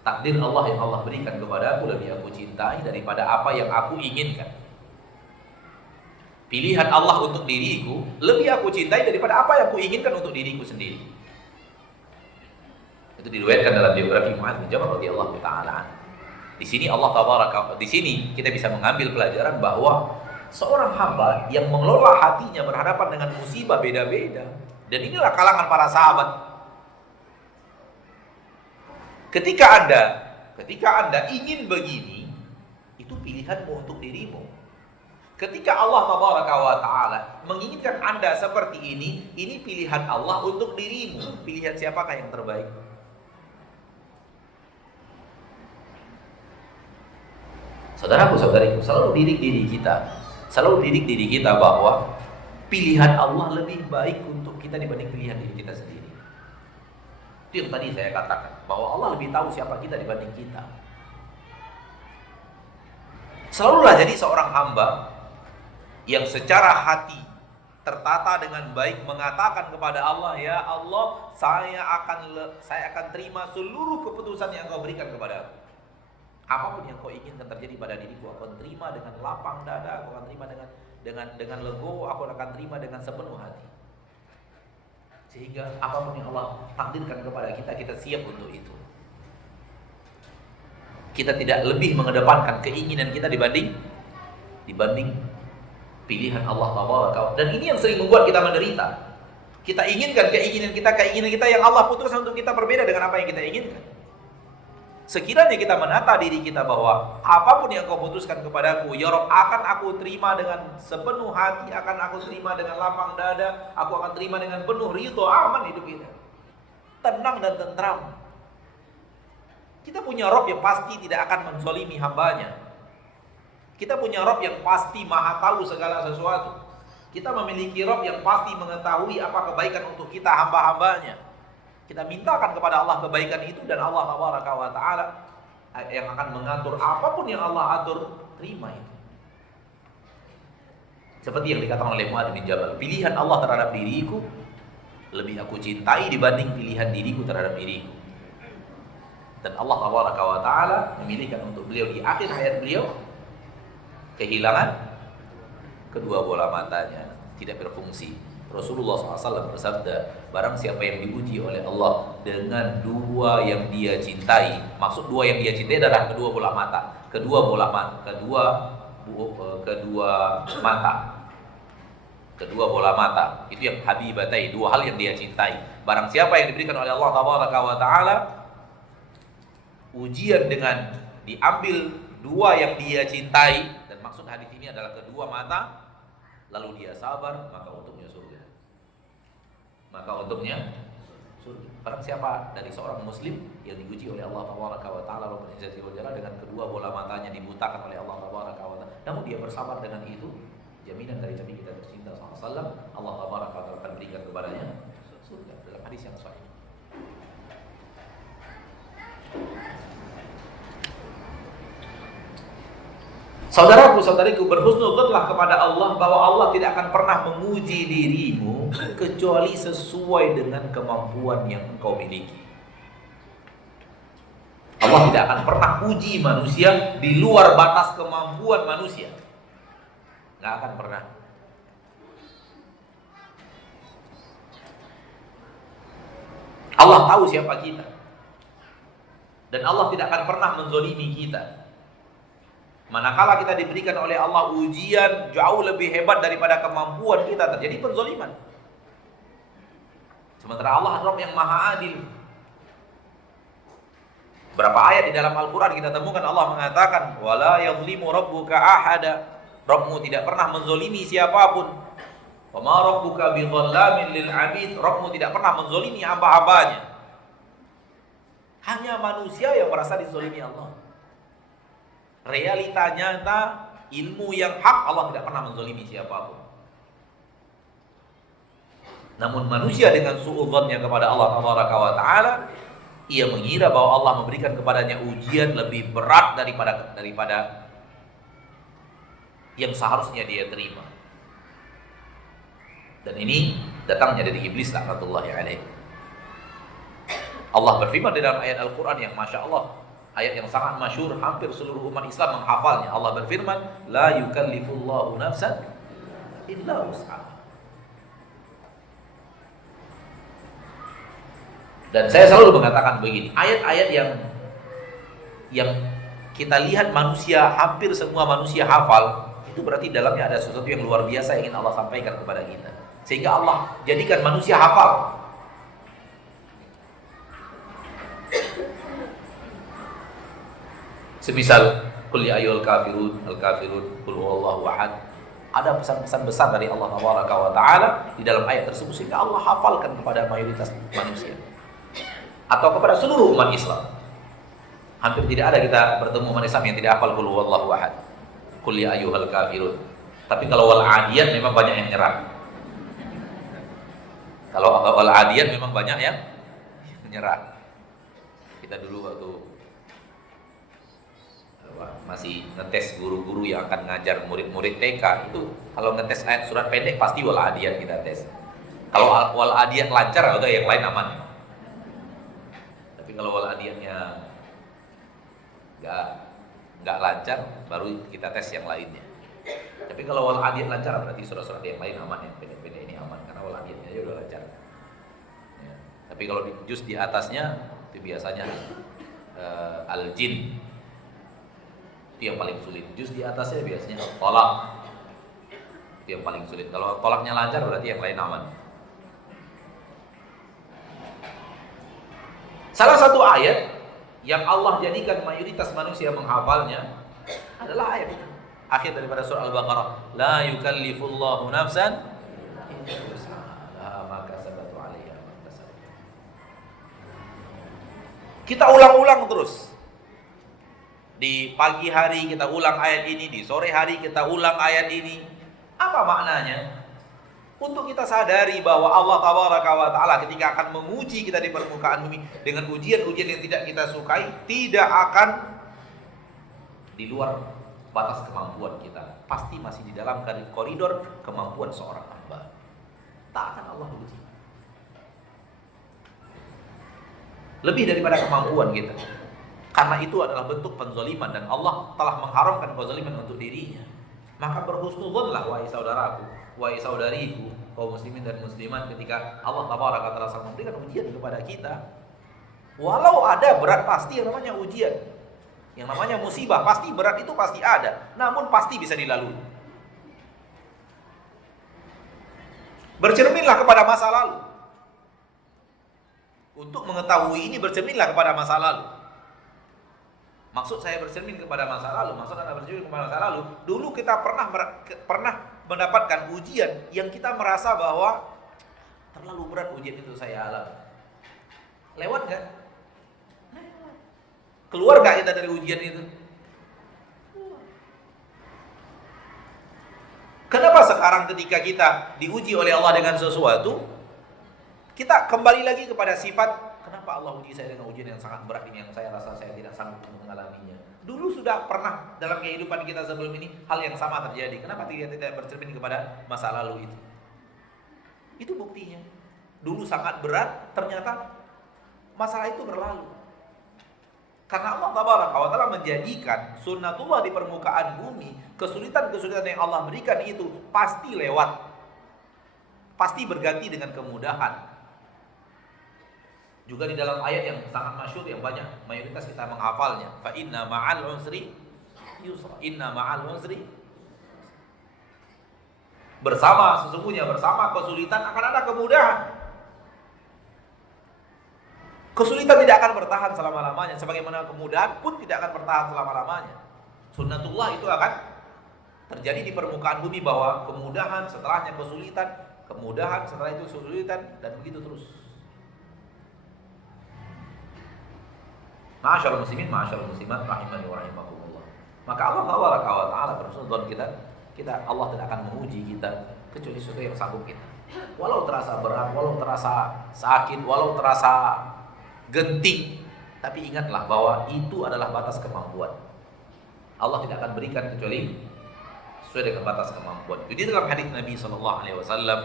Takdir Allah yang Allah berikan kepadaku lebih aku cintai daripada apa yang aku inginkan. Pilihan Allah untuk diriku lebih aku cintai daripada apa yang kuinginkan untuk diriku sendiri. Itu diriwayatkan dalam biografi Mu'adz bin Jabal radhiyallahu ta'ala. Di sini di sini kita bisa mengambil pelajaran bahwa seorang hamba yang mengelola hatinya berhadapan dengan musibah beda-beda. Dan inilah kalangan para sahabat. Ketika Anda ingin begini, itu pilihanmu untuk dirimu. Ketika Allah Tabaraka wa Ta'ala menginginkan Anda seperti ini pilihan Allah untuk dirimu. Pilihan siapakah yang terbaik? Saudaraku-saudariku, selalu didik diri kita bahwa pilihan Allah lebih baik untuk kita dibanding pilihan diri kita sendiri. Itu yang tadi saya katakan, bahwa Allah lebih tahu siapa kita dibanding kita. Selalulah jadi seorang hamba yang secara hati tertata dengan baik mengatakan kepada Allah, ya Allah, saya akan terima seluruh keputusan yang Kau berikan kepada aku. Apapun yang Kau inginkan terjadi pada diriku, aku akan terima dengan lapang dada, aku akan terima dengan legowo, aku akan terima dengan sepenuh hati. Sehingga apapun yang Allah takdirkan kepada kita, kita siap untuk itu. Kita tidak lebih mengedepankan keinginan kita dibanding pilihan Allah Taala. Dan ini yang sering membuat kita menderita. Kita inginkan keinginan kita yang Allah putuskan untuk kita berbeda dengan apa yang kita inginkan. Sekiranya kita menata diri kita bahwa apapun yang Kau putuskan kepadaku, ya Rabb, akan aku terima dengan sepenuh hati, akan aku terima dengan lapang dada, aku akan terima dengan penuh ridho, aman hidup kita. Tenang dan tentram. Kita punya Rabb yang pasti tidak akan menzalimi hambanya. Kita punya Rabb yang pasti maha tahu segala sesuatu. Kita memiliki Rabb yang pasti mengetahui apa kebaikan untuk kita hamba-hambanya. Kita mintakan kepada Allah kebaikan itu, dan Allah Tabaraka wa Ta'ala yang akan mengatur apapun yang Allah atur, terima itu. Seperti yang dikatakan oleh Mu'adz bin Jabal, pilihan Allah terhadap diriku lebih aku cintai dibanding pilihan diriku terhadap diriku. Dan Allah Tabaraka wa Ta'ala memilihkan untuk beliau di akhir hayat beliau kehilangan kedua bola matanya, tidak berfungsi. Rasulullah SAW bersabda, barang siapa yang diuji oleh Allah dengan dua yang dia cintai, maksud dua yang dia cintai adalah kedua bola mata, kedua bola mata, itu yang habibatai, dua hal yang dia cintai. Barang siapa yang diberikan oleh Allah Taala ujian dengan diambil dua yang dia cintai, dan maksud hadis ini adalah kedua mata, lalu dia sabar, maka untuknya surga. Barang siapa dari seorang muslim yang diuji oleh Allah Tabaraka wa Ta'ala Rabbul Izzati wal Jalal dengan kedua bola matanya dibutakan oleh Allah Tabaraka wa Ta'ala, namun dia bersabar dengan itu, jaminan dari Nabi kita tercinta SAW, Allah Tabaraka wa Ta'ala akan berikan kepadanya surga, dalam hadis yang sahih. Saudaraku-saudariku, berhusnudzonlah kepada Allah bahwa Allah tidak akan pernah menguji dirimu kecuali sesuai dengan kemampuan yang engkau miliki. Allah tidak akan pernah uji manusia di luar batas kemampuan manusia. Nggak akan pernah. Allah tahu siapa kita. Dan Allah tidak akan pernah menzolimi kita. Manakala kita diberikan oleh Allah ujian jauh lebih hebat daripada kemampuan kita, terjadi penzoliman. Sementara Allah adalah yang maha adil. Berapa ayat di dalam Al-Quran kita temukan Allah mengatakan, wala yazlimu rabbuka ahada. Rabbmu tidak pernah menzolimi siapapun. Wa ma rabbuka bidzallamin lil 'abid. Rabbmu tidak pernah menzolimi hamba-hambanya. Hanya manusia yang merasa dizolimi Allah. Realita nyata, ilmu yang hak, Allah tidak pernah menzalimi siapapun. Namun manusia dengan suudzonnya kepada Allah Taala, ia mengira bahwa Allah memberikan kepadanya ujian lebih berat daripada yang seharusnya dia terima. Dan ini datangnya dari iblis laknatullahi alaih. Allah berfirman di dalam ayat Al-Quran yang Masya Allah, ayat yang sangat masyhur, hampir seluruh umat Islam menghafalnya. Allah berfirman, la yukallifullahu nafsan illa wus'aha. Dan saya selalu mengatakan begini, ayat-ayat yang kita lihat manusia, hampir semua manusia hafal, itu berarti dalamnya ada sesuatu yang luar biasa yang ingin Allah sampaikan kepada kita. Sehingga Allah jadikan manusia hafal. Semisal qul ya ayyuhal kafirun, qul huwallahu ahad. Ada pesan-pesan besar dari Allah Taala di dalam ayat tersebut sehingga Allah hafalkan kepada mayoritas manusia atau kepada seluruh umat Islam. Hampir tidak ada kita bertemu umat Islam yang tidak hafal qul huwallahu ahad, qul ya ayyuhal kafirun. Tapi kalau wal adiyat memang banyak yang nyerah. Kalau wal adiyat memang banyak yang nyerah. Kita dulu waktu masih ngetes guru-guru yang akan ngajar murid-murid TK itu, kalau ngetes ayat surat pendek pasti wal adiyat kita tes. Kalau wal adiyat lancar, udah yang lain aman. Tapi kalau wal adiyatnya nggak lancar, baru kita tes yang lainnya. Tapi kalau wal adiyat lancar, berarti surat-surat yang lain aman, yang pendek-pendek ini aman karena wal adiyatnya aja udah lancar. Ya. Tapi kalau juz di atasnya itu biasanya al-jin. Itu yang paling sulit. Juz di atasnya biasanya tolak. Itu yang paling sulit. Kalau tolaknya lancar berarti yang lain aman. Salah satu ayat yang Allah jadikan mayoritas manusia menghafalnya adalah ayat itu. Akhir daripada surah Al-Baqarah, la yukallifullahu nafsan illa wus'aha ma kasabat 'alaiha ma kasabat. Kita ulang-ulang terus. Di pagi hari kita ulang ayat ini, di sore hari kita ulang ayat ini. Apa maknanya? Untuk kita sadari bahwa Allah Taala ketika akan menguji kita di permukaan bumi dengan ujian-ujian yang tidak kita sukai, tidak akan di luar batas kemampuan kita. Pasti masih di dalam koridor kemampuan seorang hamba. Tak akan Allah uji. Lebih daripada kemampuan kita. Karena itu adalah bentuk penzaliman dan Allah telah mengharamkan penzaliman untuk dirinya. Maka berhusnudzonlah wahai saudaraku, wahai saudariku, kaum muslimin dan muslimat, ketika Allah Taala memberikan ujian kepada kita. Walau ada berat, pasti yang namanya ujian, yang namanya musibah, pasti berat itu pasti ada, namun pasti bisa dilalui. Bercerminlah kepada masa lalu. Untuk mengetahui ini, bercerminlah kepada masa lalu. Maksud saya bercermin kepada masa lalu, maksud Anda bercermin kepada masa lalu. Dulu kita pernah mendapatkan ujian yang kita merasa bahwa terlalu berat ujian itu saya alami. Lewat nggak? Keluar nggak kita dari ujian itu? Kenapa sekarang ketika kita diuji oleh Allah dengan sesuatu, kita kembali lagi kepada sifat, kenapa Allah uji saya dengan ujian yang sangat berat ini yang saya rasa saya tidak sanggup untuk mengalaminya. Dulu sudah pernah dalam kehidupan kita sebelum ini hal yang sama terjadi. Kenapa tidak bercermin kepada masa lalu itu? Itu buktinya. Dulu sangat berat, ternyata masalah itu berlalu. Karena Allah Taala menjadikan sunnatullah di permukaan bumi, kesulitan-kesulitan yang Allah berikan itu pasti lewat. Pasti berganti dengan kemudahan. Juga di dalam ayat yang sangat masyhur yang banyak mayoritas kita menghafalnya, fa inna ma'al usri yusra, inna ma'al usri, sesungguhnya bersama kesulitan akan ada kemudahan. Kesulitan tidak akan bertahan selama-lamanya, sebagaimana kemudahan pun tidak akan bertahan selama-lamanya. Sunnatullah itu akan terjadi di permukaan bumi, bahwa kemudahan setelahnya kesulitan, kemudahan setelah itu kesulitan, dan begitu terus. Ma'asyarul muslimin, ma'asyarul muslimat, rahimani wa rahimakumullah. Maka Allah Taala bersunnah kita Allah tidak akan menguji kita kecuali sesuatu yang sanggup kita. Walau terasa berat, walau terasa sakit, walau terasa genting, tapi ingatlah bahwa itu adalah batas kemampuan. Allah tidak akan berikan kecuali sesuai dengan batas kemampuan. Jadi dalam hadis Nabi sallallahu alaihi wasallam,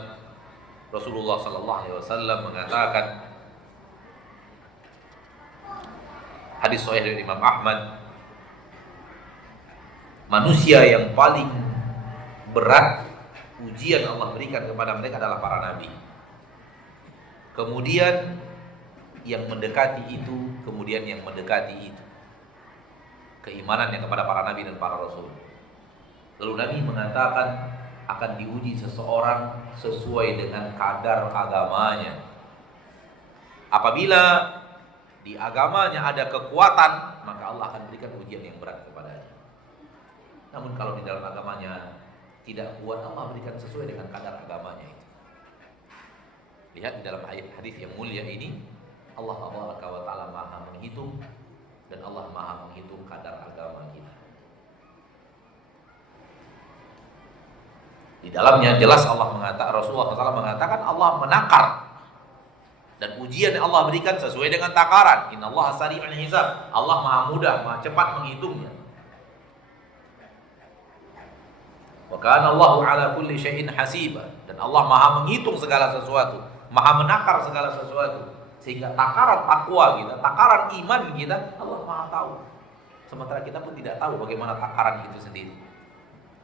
Rasulullah sallallahu alaihi wasallam mengatakan, hadis sahih dari Imam Ahmad, manusia yang paling berat ujian Allah berikan kepada mereka adalah para nabi. Kemudian yang mendekati itu, kemudian yang mendekati itu. keimanannya kepada para nabi dan para rasul. Lalu Nabi mengatakan akan diuji seseorang sesuai dengan kadar agamanya. Apabila di agamanya ada kekuatan, maka Allah akan berikan ujian yang berat kepadanya. Namun kalau di dalam agamanya tidak kuat, Allah berikan sesuai dengan kadar agamanya itu. Lihat di dalam ayat hadis yang mulia ini, Allah Taala Maha menghitung, dan Allah Maha menghitung kadar agama kita. Di dalamnya jelas Rasulullah SAW mengatakan Allah menakar, dan ujian yang Allah berikan sesuai dengan takaran. Innallaha sari'ul hisab. Allah Maha mudah, Maha cepat menghitungnya. Wa kana Allahu ala kulli syai'in hasiba. Dan Allah Maha menghitung segala sesuatu, Maha menakar segala sesuatu. Sehingga takaran takwa kita, takaran iman kita, Allah Maha tahu. Sementara kita pun tidak tahu bagaimana takaran itu sendiri.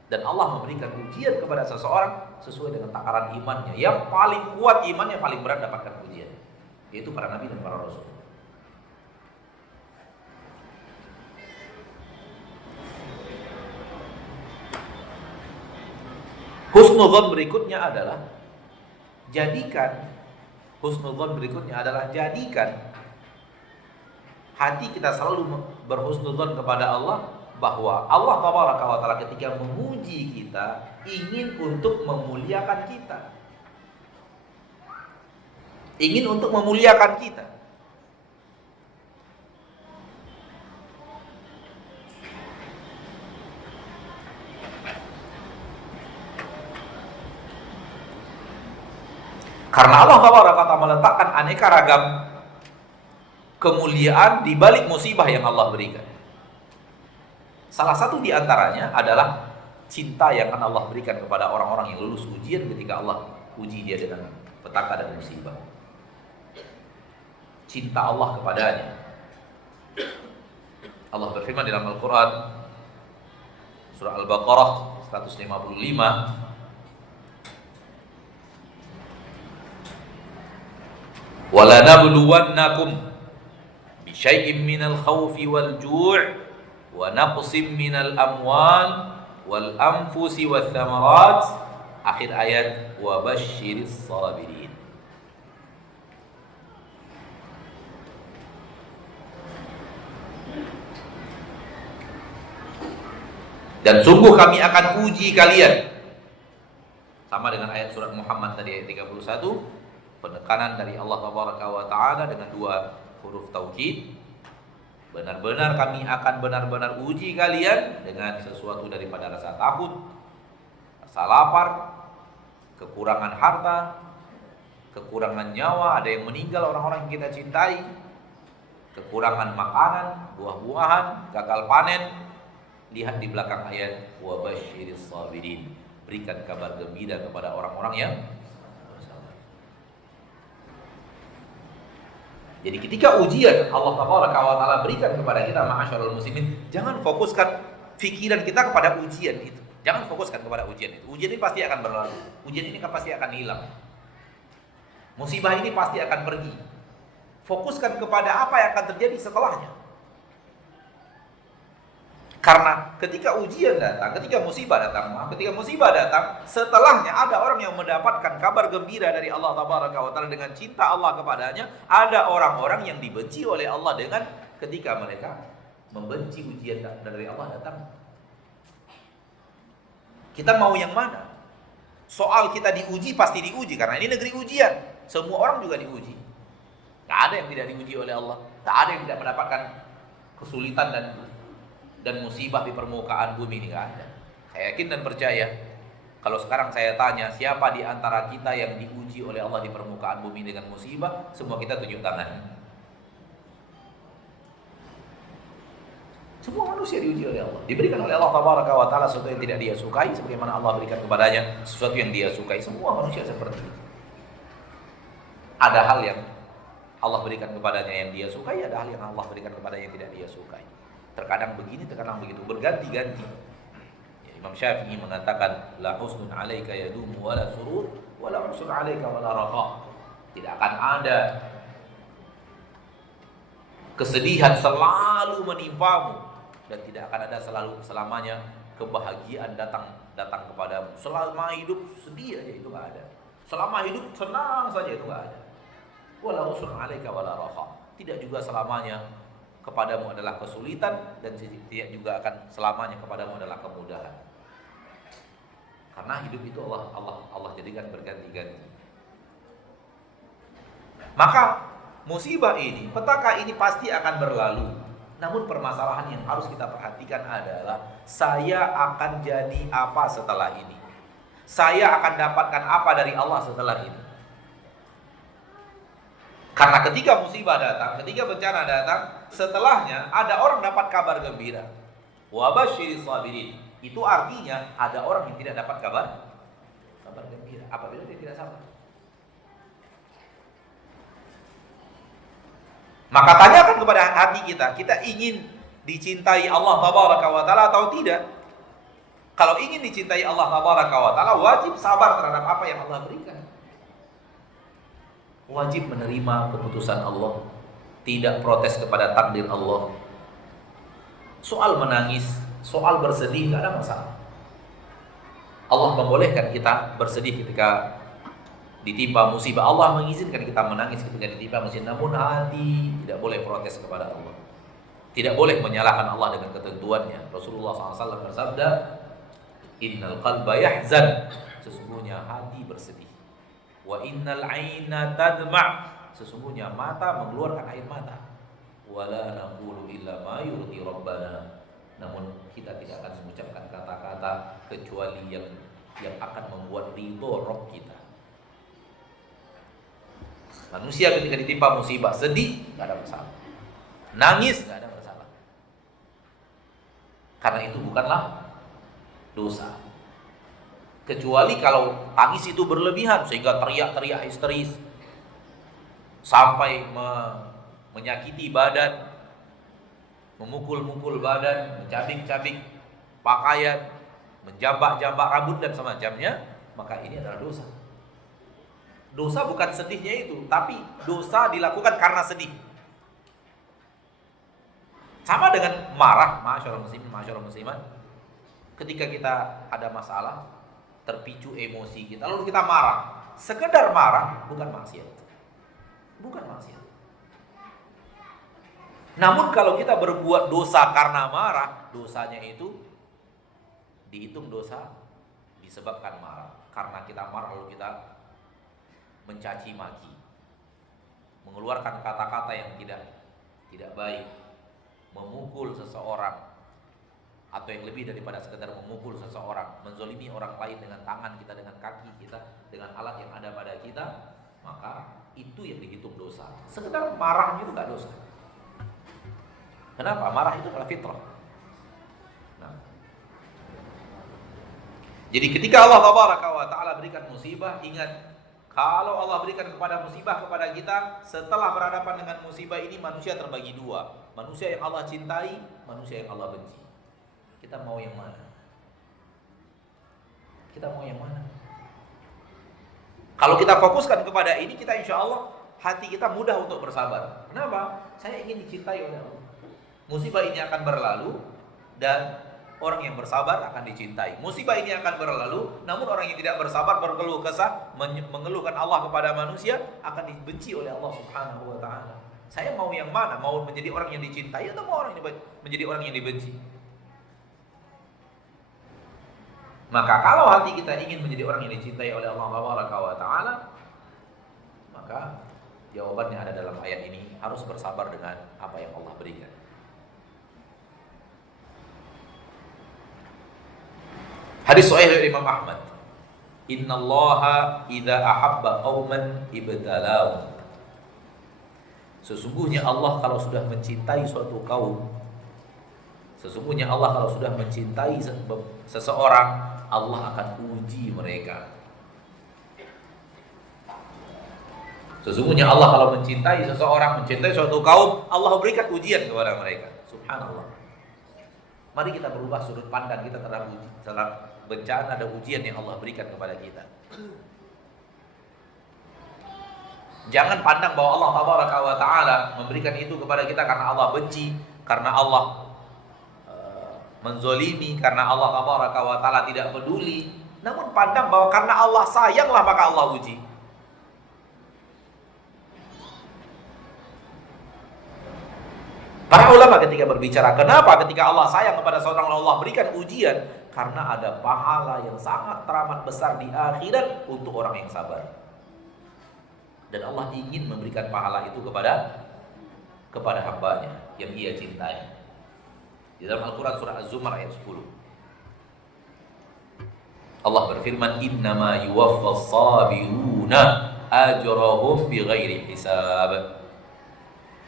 Dan Allah memberikan ujian kepada seseorang sesuai dengan takaran imannya. Yang paling kuat imannya, paling berat dapatkan ujian, yaitu para nabi dan para rasul. Husnudzon berikutnya adalah jadikan hati kita selalu berhusnudzon kepada Allah, bahwa Allah Tabaraka wa Ta'ala ketika memuji kita ingin untuk memuliakan kita. Ingin untuk memuliakan kita. Karena Allah Tabaraka wa Ta'ala meletakkan aneka ragam kemuliaan di balik musibah yang Allah berikan. Salah satu di antaranya adalah cinta yang akan Allah berikan kepada orang-orang yang lulus ujian ketika Allah uji dia dengan petaka dan musibah. Cinta Allah kepadanya. Allah berfirman dalam Al-Quran, surah Al-Baqarah 155, وَلَنَبْلُوَنَّكُمْ بِشَيْءٍ مِّنَ الْخَوْفِ وَالْجُوعِ وَنَقْصٍ مِّنَ الْأَمْوَالِ وَالْأَنفُسِ وَالثَّمَرَاتِ. Akhir ayat, وَبَشِّرِ الصَّابِرِينَ. Dan sungguh kami akan uji kalian. Sama dengan ayat surat Muhammad tadi ayat 31, penekanan dari Allah Taala dengan dua huruf taukid. Benar-benar kami akan benar-benar uji kalian dengan sesuatu daripada rasa takut, rasa lapar, kekurangan harta, kekurangan nyawa, ada yang meninggal orang-orang yang kita cintai, kekurangan makanan, buah-buahan, gagal panen. Lihat di belakang ayat, wa basyiris sabirin, berikan kabar gembira kepada orang-orang yang bersabar. Jadi ketika ujian Allah Taala berikan kepada kita, ma'asyiral muslimin, jangan fokuskan pikiran kita kepada ujian itu. Jangan fokuskan kepada ujian itu. Ujian ini pasti akan berlalu. Ujian ini pasti akan hilang. Musibah ini pasti akan pergi. Fokuskan kepada apa yang akan terjadi setelahnya. Karena ketika ujian datang, ketika musibah datang, setelahnya ada orang yang mendapatkan kabar gembira dari Allah Taala dengan cinta Allah kepadanya. Ada orang-orang yang dibenci oleh Allah dengan ketika mereka membenci ujian dari Allah datang. Kita mau yang mana? Soal kita diuji, pasti diuji, karena ini negeri ujian. Semua orang juga diuji. Tak ada yang tidak diuji oleh Allah. Tak ada yang tidak mendapatkan kesulitan dan musibah di permukaan bumi ini, nggak ada. Saya yakin dan percaya, kalau sekarang saya tanya siapa di antara kita yang diuji oleh Allah di permukaan bumi dengan musibah, semua kita tunjuk tangan. Semua manusia diuji oleh Allah, diberikan oleh Allah Taala sesuatu yang tidak dia sukai, sebagaimana Allah berikan kepadanya sesuatu yang dia sukai. Semua manusia seperti itu. Ada hal yang Allah berikan kepadanya yang dia sukai, ada hal yang Allah berikan kepadanya yang tidak dia sukai. Terkadang begini, terkadang begitu, berganti-ganti. Ya, Imam Syafi'i mengatakan, la husnun 'alaika yadumu wa la surur wa la husnun 'alaika wa la raqa. Tidak akan ada kesedihan selalu menimpamu, dan tidak akan ada selamanya kebahagiaan datang kepadamu. Selama hidup sedih aja itu nggak ada. Selama hidup senang saja itu nggak ada. Wala usrun 'alaika wala raha. Tidak juga selamanya kepadamu adalah kesulitan dan tidak juga akan selamanya kepadamu adalah kemudahan. Karena hidup itu Allah jadikan berganti-ganti. Maka musibah ini, petaka ini pasti akan berlalu. Namun permasalahan yang harus kita perhatikan adalah saya akan jadi apa setelah ini? Saya akan dapatkan apa dari Allah setelah ini? Karena ketika musibah datang, ketika bencana datang, setelahnya ada orang dapat kabar gembira. Wa basyiris sabirin. Itu artinya ada orang yang tidak dapat kabar gembira apabila dia tidak sabar. Maka tanyakan kepada hati kita ingin dicintai Allah tabaraka wa taala atau tidak? Kalau ingin dicintai Allah tabaraka wa taala, wajib sabar terhadap apa yang Allah berikan. Wajib menerima keputusan Allah, tidak protes kepada takdir Allah. Soal menangis, soal bersedih tidak ada masalah. Allah membolehkan kita bersedih ketika ditimpa musibah. Allah mengizinkan kita menangis ketika ditimpa musibah. Namun hati tidak boleh protes kepada Allah. Tidak boleh menyalahkan Allah dengan ketentuannya. Rasulullah SAW bersabda, Innal qalba yahzan. Sesungguhnya hati bersedih. Wa innal aina tadma'. Sesungguhnya mata mengeluarkan air mata. Wala naqulu illa ma yurdi rabbana. Namun kita tidak akan mengucapkan kata-kata kecuali yang akan membuat ridho Rabb kita. Manusia ketika ditimpa musibah sedih, nggak ada masalah. Nangis, nggak ada masalah. Karena itu bukanlah dosa. Kecuali kalau tangis itu berlebihan sehingga teriak-teriak histeris sampai menyakiti badan, memukul-mukul badan, mencabik-cabik pakaian, menjambak-jambak rambut dan semacamnya, maka ini adalah dosa. Dosa bukan sedihnya itu, tapi dosa dilakukan karena sedih. Sama dengan marah, masyaallah muslimin, masyaallah muslimat. Ketika kita ada masalah, terpicu emosi kita, lalu kita marah. Sekedar marah bukan maksiat. Bukan maksiat. Namun kalau kita berbuat dosa karena marah, dosanya itu dihitung dosa disebabkan marah. Karena kita marah lalu kita mencaci maki, mengeluarkan kata-kata yang tidak baik, memukul seseorang, atau yang lebih daripada sekedar memukul seseorang, menzolimi orang lain dengan tangan kita, dengan kaki kita, dengan alat yang ada pada kita, maka itu yang dihitung dosa. Sekedar marah itu gak dosa. Kenapa? Marah itu adalah fitrah. Nah, jadi ketika Allah tabaraka wa taala berikan musibah, ingat, kalau Allah berikan musibah kepada kita, setelah berhadapan dengan musibah ini, manusia terbagi dua. Manusia yang Allah cintai, manusia yang Allah benci. Kita mau yang mana? Kita mau yang mana? Kalau kita fokuskan kepada ini, kita insya Allah hati kita mudah untuk bersabar. Kenapa? Saya ingin dicintai oleh Allah. Musibah ini akan berlalu dan orang yang bersabar akan dicintai. Musibah ini akan berlalu, namun orang yang tidak bersabar, berkeluh kesah, mengeluhkan Allah kepada manusia, akan dibenci oleh Allah Subhanahu wa taala. Saya mau yang mana? Mau menjadi orang yang dicintai atau mau menjadi orang yang dibenci? Maka kalau hati kita ingin menjadi orang yang dicintai oleh Allah Subhanahu wa taala, maka jawabannya ada dalam ayat ini, harus bersabar dengan apa yang Allah berikan. Hadis sahih dari Imam Ahmad. Innallaha idza ahabba qauman ibtalahum. Sesungguhnya Allah kalau sudah mencintai suatu kaum, sesungguhnya Allah kalau sudah mencintai seseorang, Allah akan uji mereka. Sesungguhnya Allah kalau mencintai seseorang, mencintai suatu kaum, Allah berikan ujian kepada mereka. Subhanallah. Mari kita berubah sudut pandang kita terhadap bencana dan ujian yang Allah berikan kepada kita. Jangan pandang bahwa Allah tabaraka wa taala memberikan itu kepada kita karena Allah benci, karena Allah menzolimi karena Allah tabaraka wa taala tidak peduli. Namun pandang bahwa karena Allah sayanglah maka Allah uji. Para ulama ketika berbicara, kenapa ketika Allah sayang kepada seorang Allah berikan ujian? Karena ada pahala yang sangat teramat besar di akhirat untuk orang yang sabar. Dan Allah ingin memberikan pahala itu kepada hambanya yang Ia cintai. Di dalam Al-Quran surah Az-Zumar ayat 10, Allah berfirman, innama yuwaffas sabiruna ajrahum bighairi hisab.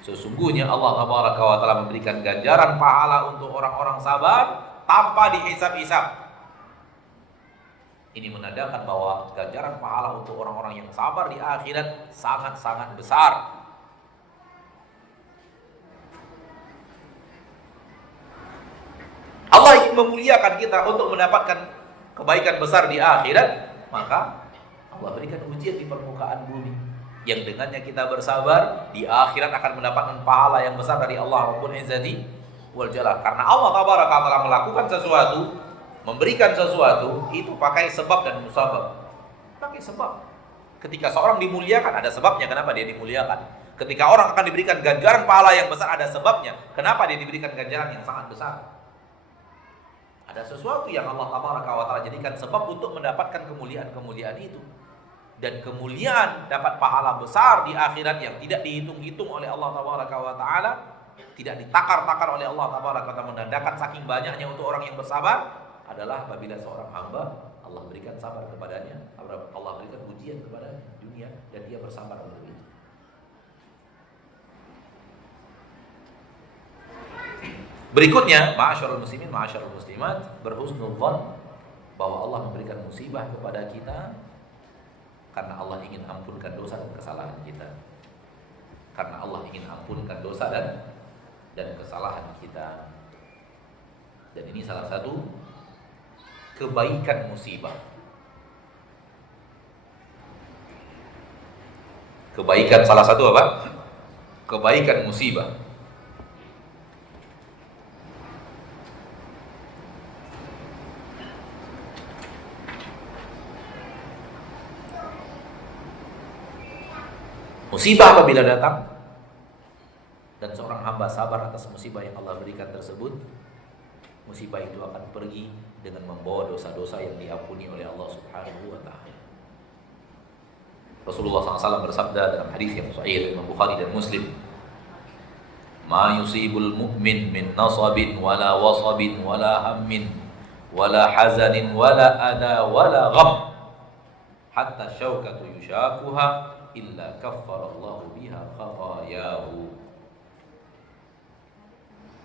Sesungguhnya Allah tabaraka wa taala memberikan ganjaran pahala untuk orang-orang sabar tanpa dihisab-hisab. Ini menandakan bahwa ganjaran pahala untuk orang-orang yang sabar di akhirat sangat-sangat besar. Allah ingin memuliakan kita untuk mendapatkan kebaikan besar di akhirat, maka Allah berikan ujian di permukaan bumi yang dengannya kita bersabar di akhirat akan mendapatkan pahala yang besar dari Allah Rabbul Izzati wal Jalal. Karena Allah tabaraka wa taala melakukan sesuatu, memberikan sesuatu itu pakai sebab dan musabab. Pakai sebab. Ketika seorang dimuliakan ada sebabnya kenapa dia dimuliakan. Ketika orang akan diberikan ganjaran pahala yang besar ada sebabnya kenapa dia diberikan ganjaran yang sangat besar. Ada sesuatu yang Allah tabaraka wa taala jadikan sebab untuk mendapatkan kemuliaan-kemuliaan itu. Dan kemuliaan dapat pahala besar di akhirat yang tidak dihitung-hitung oleh Allah tabaraka wa taala, tidak ditakar-takar oleh Allah tabaraka wa taala, menandakan saking banyaknya untuk orang yang bersabar adalah apabila seorang hamba Allah berikan sabar kepadanya, Allah berikan ujian kepadanya di dunia dan dia bersabar untuk itu. Berikutnya, ma'asyarul muslimin, ma'asyarul muslimat, berhusnudzan bahwa Allah memberikan musibah kepada kita karena Allah ingin ampunkan dosa dan kesalahan kita. Karena Allah ingin ampunkan dosa dan kesalahan kita. Dan ini salah satu kebaikan musibah. Kebaikan salah satu apa? Kebaikan musibah. Musibah apabila datang dan seorang hamba sabar atas musibah yang Allah berikan tersebut, musibah itu akan pergi dengan membawa dosa-dosa yang diampuni oleh Allah Subhanahu wa taala. Rasulullah SAW bersabda dalam hadis yang sahih Imam Bukhari dan Muslim, "Ma yusibul mu'min min nasabin wala wasabin wala hammin wala hazanin wala ada wala gham hatta syaukatu yushakuha illa kaffarallahu biha khatayahu."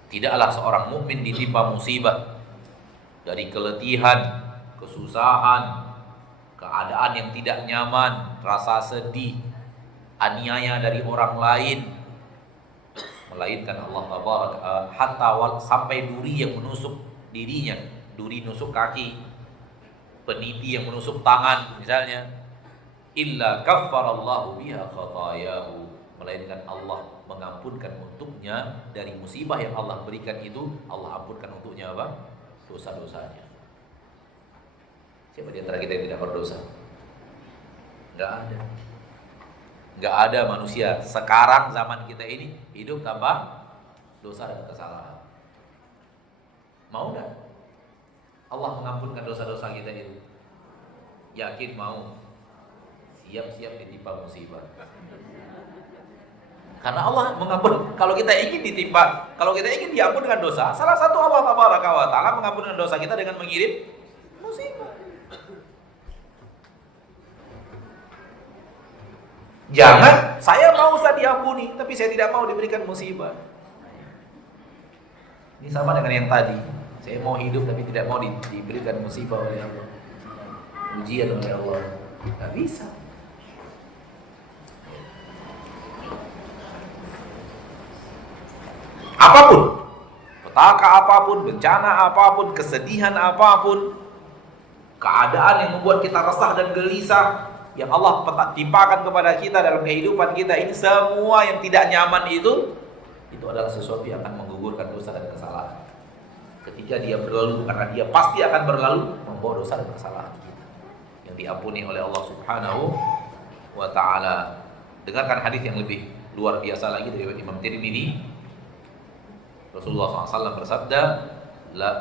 Tidaklah seorang mukmin ditimpa musibah dari keletihan, kesusahan, keadaan yang tidak nyaman, rasa sedih, aniaya dari orang lain, melainkan Allah tabaraka hatta sampai duri yang menusuk dirinya, duri nusuk kaki, peniti yang menusuk tangan misalnya, illa kaffarallahu biha khatayahu, melainkan Allah mengampunkan untuknya dari musibah yang Allah berikan itu, Allah ampunkan untuknya apa? Dosa-dosanya. Siapa di antara kita yang tidak berdosa? Enggak ada. Enggak ada manusia sekarang zaman kita ini hidup tanpa dosa dan kesalahan. Mau enggak Allah mengampunkan dosa-dosa kita itu? Yakin mau? Siap-siap ditimpa musibah. Karena Allah mengampun. Kalau kita ingin ditimpa, kalau kita ingin diampun dengan dosa, salah satu Allah tabaraka wa taala mengampunkan dosa kita dengan mengirim musibah. Jangan saya mau Ustaz diampuni, tapi saya tidak mau diberikan musibah. Ini sama dengan yang tadi. Saya mau hidup tapi tidak mau diberikan musibah oleh Allah, ujian oleh Allah. Tidak bisa. Apapun, petaka apapun, bencana apapun, kesedihan apapun, keadaan yang membuat kita resah dan gelisah yang Allah timpakan kepada kita dalam kehidupan kita ini, semua yang tidak nyaman itu adalah sesuatu yang akan menggugurkan dosa dan kesalahan. Ketika dia berlalu, karena dia pasti akan berlalu, membawa dosa dan kesalahan kita yang diampuni oleh Allah Subhanahu wa ta'ala. Dengarkan hadis yang lebih luar biasa lagi dari Imam Tirmidzi. Rasulullah SAW bersabda,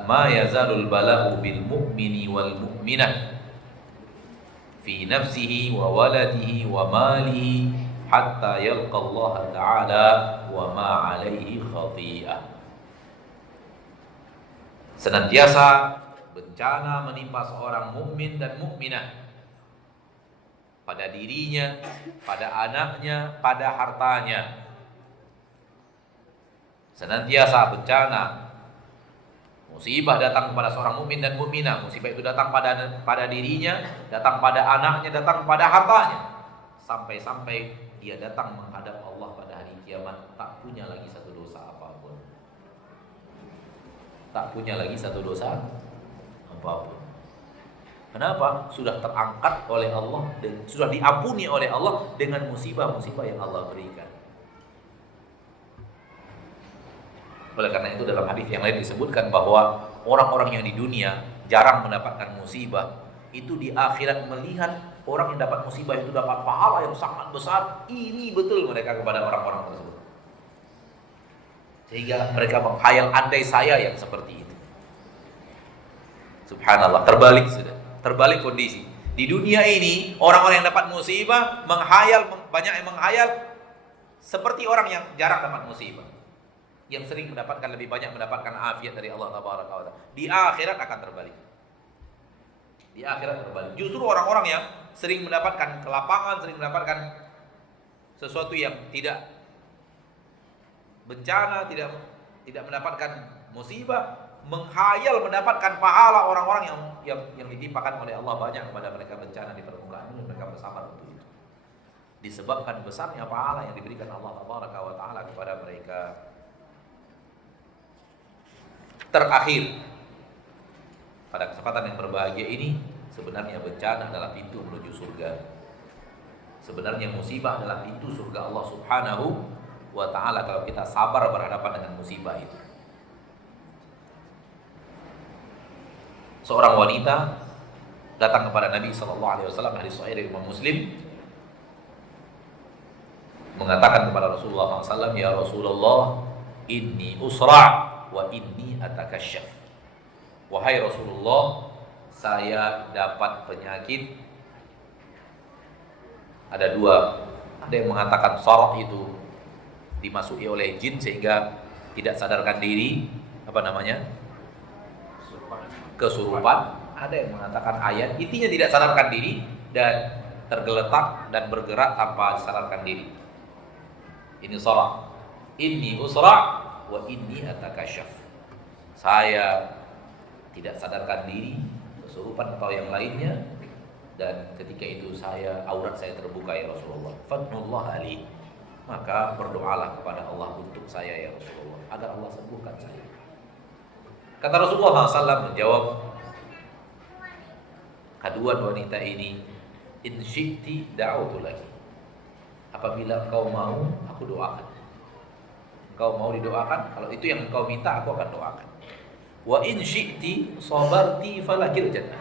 ma yazalul bala'u bil mu'mini wal mu'minah fi nafsihi wa waladihi wa malihi hatta yalqa Allah ta'ala wa ma alaihi khati'ah. Senantiasa bencana menimpa seorang mukmin dan mukminah pada dirinya, pada anaknya, pada hartanya. Senantiasa bencana, musibah datang kepada seorang mukmin dan mukminah. Musibah itu datang pada dirinya, datang pada anaknya, datang pada hartanya, sampai-sampai dia datang menghadap Allah pada hari kiamat, tak punya lagi satu dosa apapun. Tak punya lagi satu dosa apapun. Kenapa? Sudah terangkat oleh Allah dan sudah diampuni oleh Allah dengan musibah-musibah yang Allah berikan. Oleh karena itu dalam hadis yang lain disebutkan bahwa orang-orang yang di dunia jarang mendapatkan musibah, itu di akhirat melihat orang yang dapat musibah itu dapat pahala yang sangat besar, iri betul mereka kepada orang-orang tersebut. Sehingga mereka menghayal, andai saya yang seperti itu. Subhanallah, terbalik sudah. Terbalik kondisi. Di dunia ini, orang-orang yang dapat musibah banyak yang menghayal seperti orang yang jarang dapat musibah, yang sering lebih banyak mendapatkan afiat dari Allah Tabaraka wa Ta'ala. Di akhirat akan terbalik. Di akhirat terbalik. Justru orang-orang yang sering mendapatkan kelapangan, sering mendapatkan sesuatu yang tidak bencana, tidak mendapatkan musibah, menghayal mendapatkan pahala orang-orang yang ditimpakan oleh Allah banyak kepada mereka bencana di permukaan ini, mereka bersabar untuk itu. Disebabkan besarnya pahala yang diberikan Allah Tabaraka wa Ta'ala kepada mereka. Terakhir, pada kesempatan yang berbahagia ini, sebenarnya bencana adalah pintu menuju surga. Sebenarnya musibah adalah pintu surga Allah Subhanahu wa ta'ala kalau kita sabar berhadapan dengan musibah itu. Seorang wanita datang kepada Nabi SAW, hadis sahih dari Imam Muslim, mengatakan kepada Rasulullah SAW, ya Rasulullah, inni usra' wa inni atakasyaf. Wahai Rasulullah, saya dapat penyakit. Ada dua, ada yang mengatakan sarah itu dimasuki oleh jin sehingga tidak sadarkan diri, kesurupan. Ada yang mengatakan ayat, intinya tidak sadarkan diri dan tergeletak dan bergerak tanpa sadarkan diri. Ini sarah. Inni usra' wa inni atakasyaf. Saya tidak sadarkan diri, kesurupan atau yang lainnya, dan ketika itu aurat saya terbuka ya Rasulullah. Fadnullah ali. Maka berdoalah kepada Allah untuk saya ya Rasulullah, agar Allah sembuhkan saya. Kata Rasulullah SAW menjawab keduaan wanita ini, in syi'ti da'utu laki. Apabila engkau mau, aku doakan. Engkau mau didoakan, kalau itu yang engkau minta, aku akan doakan. Wa in syi'ti sabarti falakil jannah.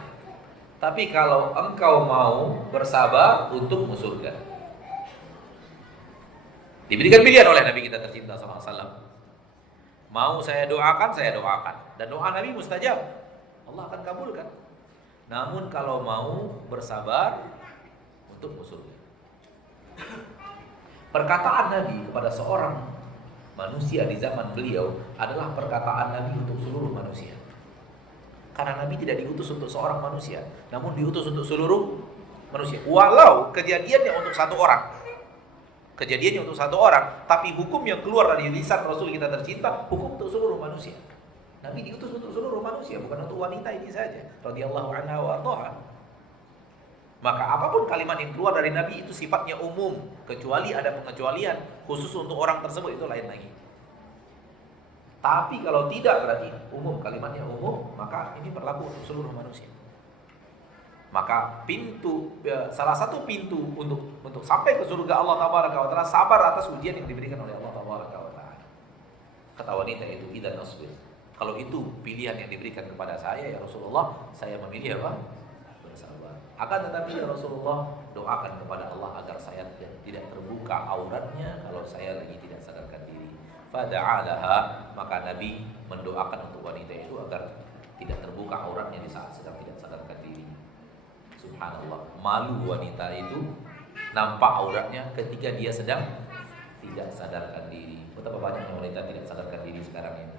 Tapi kalau engkau mau bersabar untukmu surga. Diberikan pilihan oleh Nabi kita tercinta SAW. Mau saya doakan, dan doa Nabi mustajab, Allah akan kabulkan. Namun kalau mau bersabar untukmu surga. Perkataan Nabi kepada seorang manusia di zaman beliau adalah perkataan Nabi untuk seluruh manusia. Karena Nabi tidak diutus untuk seorang manusia, namun diutus untuk seluruh manusia. Walau kejadiannya untuk satu orang, tapi hukum yang keluar dari lisan Rasul kita tercinta, hukum untuk seluruh manusia. Nabi diutus untuk seluruh manusia, bukan untuk wanita ini saja. Radhiyallahu anha wa ardhaha. Maka apapun kalimat yang keluar dari Nabi itu sifatnya umum, kecuali ada pengecualian khusus untuk orang tersebut, itu lain lagi. Tapi kalau tidak berarti umum, kalimatnya umum, maka ini berlaku untuk seluruh manusia. Maka salah satu pintu untuk sampai ke surga Allah Tabaraka wa Ta'ala, sabar atas ujian yang diberikan oleh Allah Tabaraka wa Ta'ala. Kata wanita itu, idzan asbir, Kalau itu pilihan yang diberikan kepada saya ya Rasulullah, saya memilih apa? Bersabar. Akan tetapi ya Rasulullah, doakan kepada Allah agar saya tidak terbuka auratnya kalau saya lagi tidak sadarkan diri. Fada'alaha, maka Nabi mendoakan untuk wanita itu agar tidak terbuka auratnya di saat sedang tidak sadarkan diri. Subhanallah, malu wanita itu nampak auratnya ketika dia sedang tidak sadarkan diri. Betapa banyaknya wanita tidak sadarkan diri sekarang ini.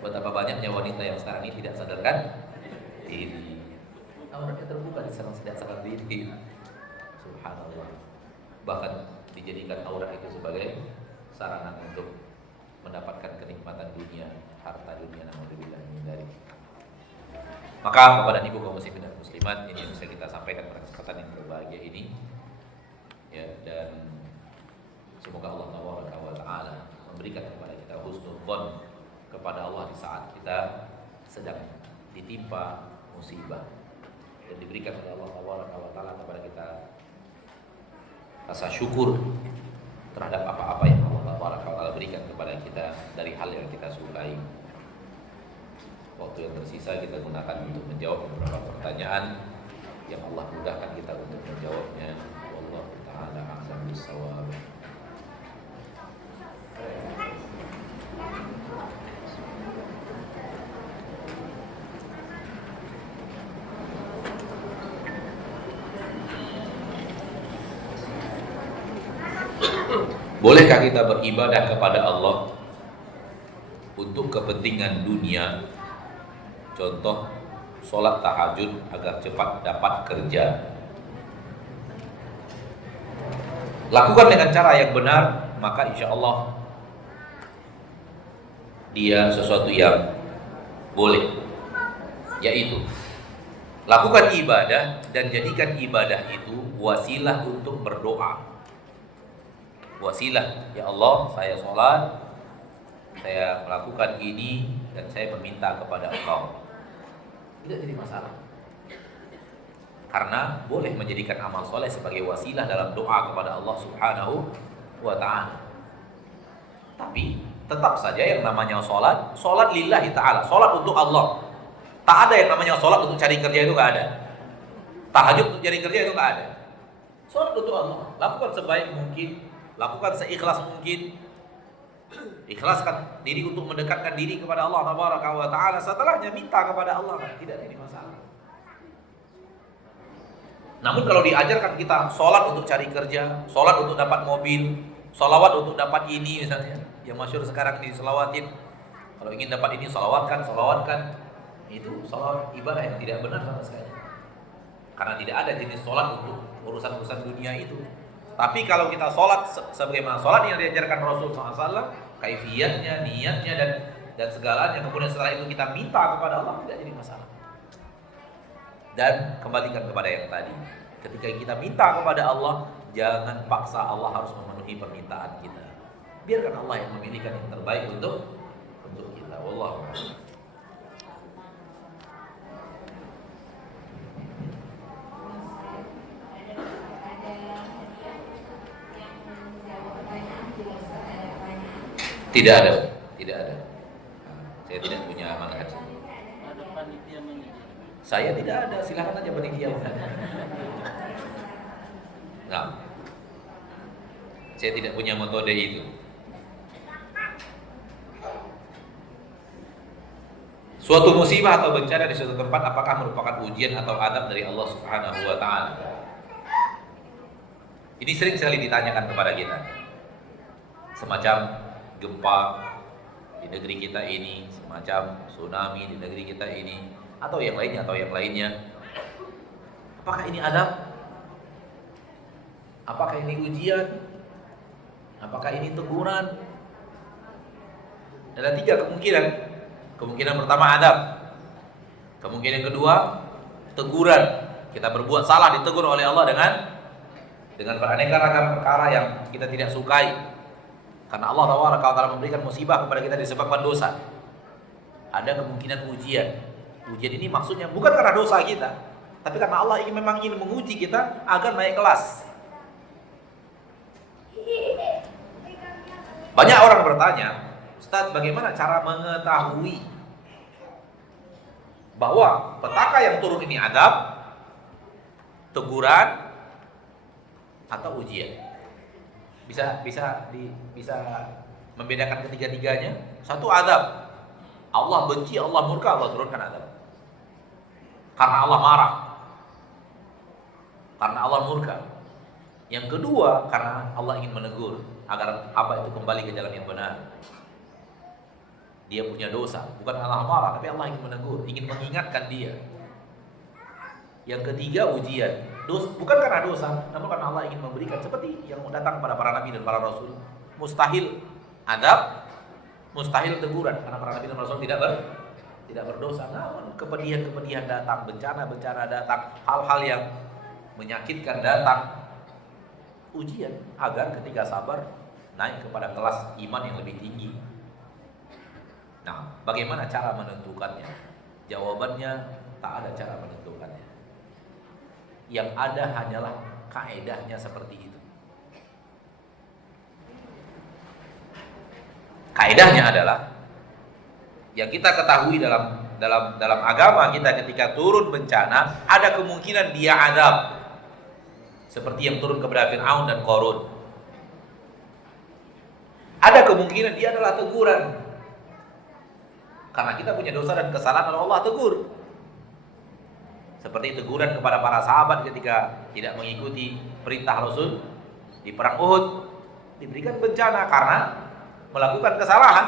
Betapa banyaknya wanita yang sekarang ini tidak sadarkan diri. Auratnya terbuka di saat tidak sadar diri. Subhanallah. Bahkan dijadikan aurat itu sebagai sarana untuk mendapatkan kenikmatan dunia, harta dunia, naudzubillah min dzalik. Maka kepada ibu kaum muslimin dan muslimat, ini yang bisa kita sampaikan pada kesempatan yang berbahagia ini. Ya, dan semoga Allah Taala memberikan kepada kita husnul dzan kepada Allah di saat kita sedang ditimpa musibah, dan diberikan oleh Allah Taala kepada kita rasa syukur terhadap apa-apa yang Allah Taala berikan kepada kita dari hal yang kita sukai. Waktu yang tersisa kita gunakan untuk menjawab beberapa pertanyaan yang Allah mudahkan kita untuk menjawabnya. Wallahu taala a'lam bissawab. Bolehkah kita beribadah kepada Allah untuk kepentingan dunia? Contoh, sholat tahajud agar cepat dapat kerja. Lakukan dengan cara yang benar, maka insya Allah dia sesuatu yang boleh. Yaitu, lakukan ibadah dan jadikan ibadah itu wasilah untuk berdoa. Wasilah, ya Allah, saya sholat, saya melakukan ini, dan saya meminta kepada Engkau. Tidak jadi masalah, karena boleh menjadikan amal soleh sebagai wasilah dalam doa kepada Allah Subhanahu wa Ta'ala. Tapi tetap saja yang namanya sholat, sholat lillahi ta'ala, sholat untuk Allah. Tak ada yang namanya sholat untuk cari kerja, itu gak ada. Tahajud untuk cari kerja, itu gak ada. Sholat untuk Allah, lakukan sebaik mungkin, lakukan seikhlas mungkin. Ikhlaskan diri untuk mendekatkan diri kepada Allah Taala. Setelahnya minta kepada Allah, tidak ada masalah. Namun kalau diajarkan kita sholat untuk cari kerja, sholat untuk dapat mobil, sholawat untuk dapat ini misalnya, yang masyhur sekarang di selawatin. Kalau ingin dapat ini salawatkan, itu sholawat ibadah yang tidak benar sama sekali. Karena tidak ada jenis sholat untuk urusan-urusan dunia itu. Tapi kalau kita sholat sebagaimana sholat yang diajarkan Rasul SAW, kaifiyatnya, niatnya dan segalanya, kemudian setelah itu kita minta kepada Allah, tidak jadi masalah. Dan kembalikan kepada yang tadi, ketika kita minta kepada Allah, jangan paksa Allah harus memenuhi permintaan kita. Biarkan Allah yang memilihkan yang terbaik untuk kita. Wallahu a'lam. Tidak ada. Saya tidak punya manhaj. Ada panitia manajer. Saya tidak ada, silakan aja panitia. Nah, saya tidak punya metode itu. Suatu musibah atau bencana di suatu tempat apakah merupakan ujian atau adab dari Allah Subhanahu wa Ta'ala? Ini sering sekali ditanyakan kepada kita. Semacam gempa di negeri kita ini, semacam tsunami di negeri kita ini, atau yang lainnya. Apakah ini adab? Apakah ini ujian? Apakah ini teguran? Ada 3 kemungkinan. Kemungkinan pertama adab. Kemungkinan kedua teguran. Kita berbuat salah ditegur oleh Allah dengan beraneka ragam perkara yang kita tidak sukai. Karena Allah Taala memberikan musibah kepada kita disebabkan dosa. Ada kemungkinan ujian. Ujian ini maksudnya bukan karena dosa kita, tapi karena Allah memang ingin menguji kita agar naik kelas. Banyak orang bertanya, Ustaz, bagaimana cara mengetahui bahwa petaka yang turun ini adab, teguran, atau ujian? Bisa membedakan ketiga-tiganya. Satu, adab. Allah benci, Allah murka, Allah turunkan adab. Karena Allah marah. Karena Allah murka. Yang kedua, karena Allah ingin menegur agar apa itu kembali ke jalan yang benar. Dia punya dosa, bukan Allah marah, tapi Allah ingin menegur, ingin mengingatkan dia. Yang ketiga, ujian. Bukan karena dosa, namun karena Allah ingin memberikan, seperti yang datang pada para nabi dan para rasul. Mustahil adab, mustahil teguran, karena para nabi dan rasul tidak berdosa. Namun kepedihan-kepedihan datang, bencana-bencana datang, hal-hal yang menyakitkan datang, ujian agar ketika sabar naik kepada kelas iman yang lebih tinggi. Nah, bagaimana cara menentukannya? Jawabannya, tak ada cara menentukannya. Yang ada hanyalah kaedahnya seperti itu. Kaedahnya adalah yang kita ketahui dalam agama kita, ketika turun bencana, ada kemungkinan dia adab. Seperti yang turun kepada Fir'aun dan Qarun. Ada kemungkinan dia adalah teguran. Karena kita punya dosa dan kesalahan, Allah tegur. Seperti teguran kepada para sahabat ketika tidak mengikuti perintah Rasul di perang Uhud, diberikan bencana karena melakukan kesalahan.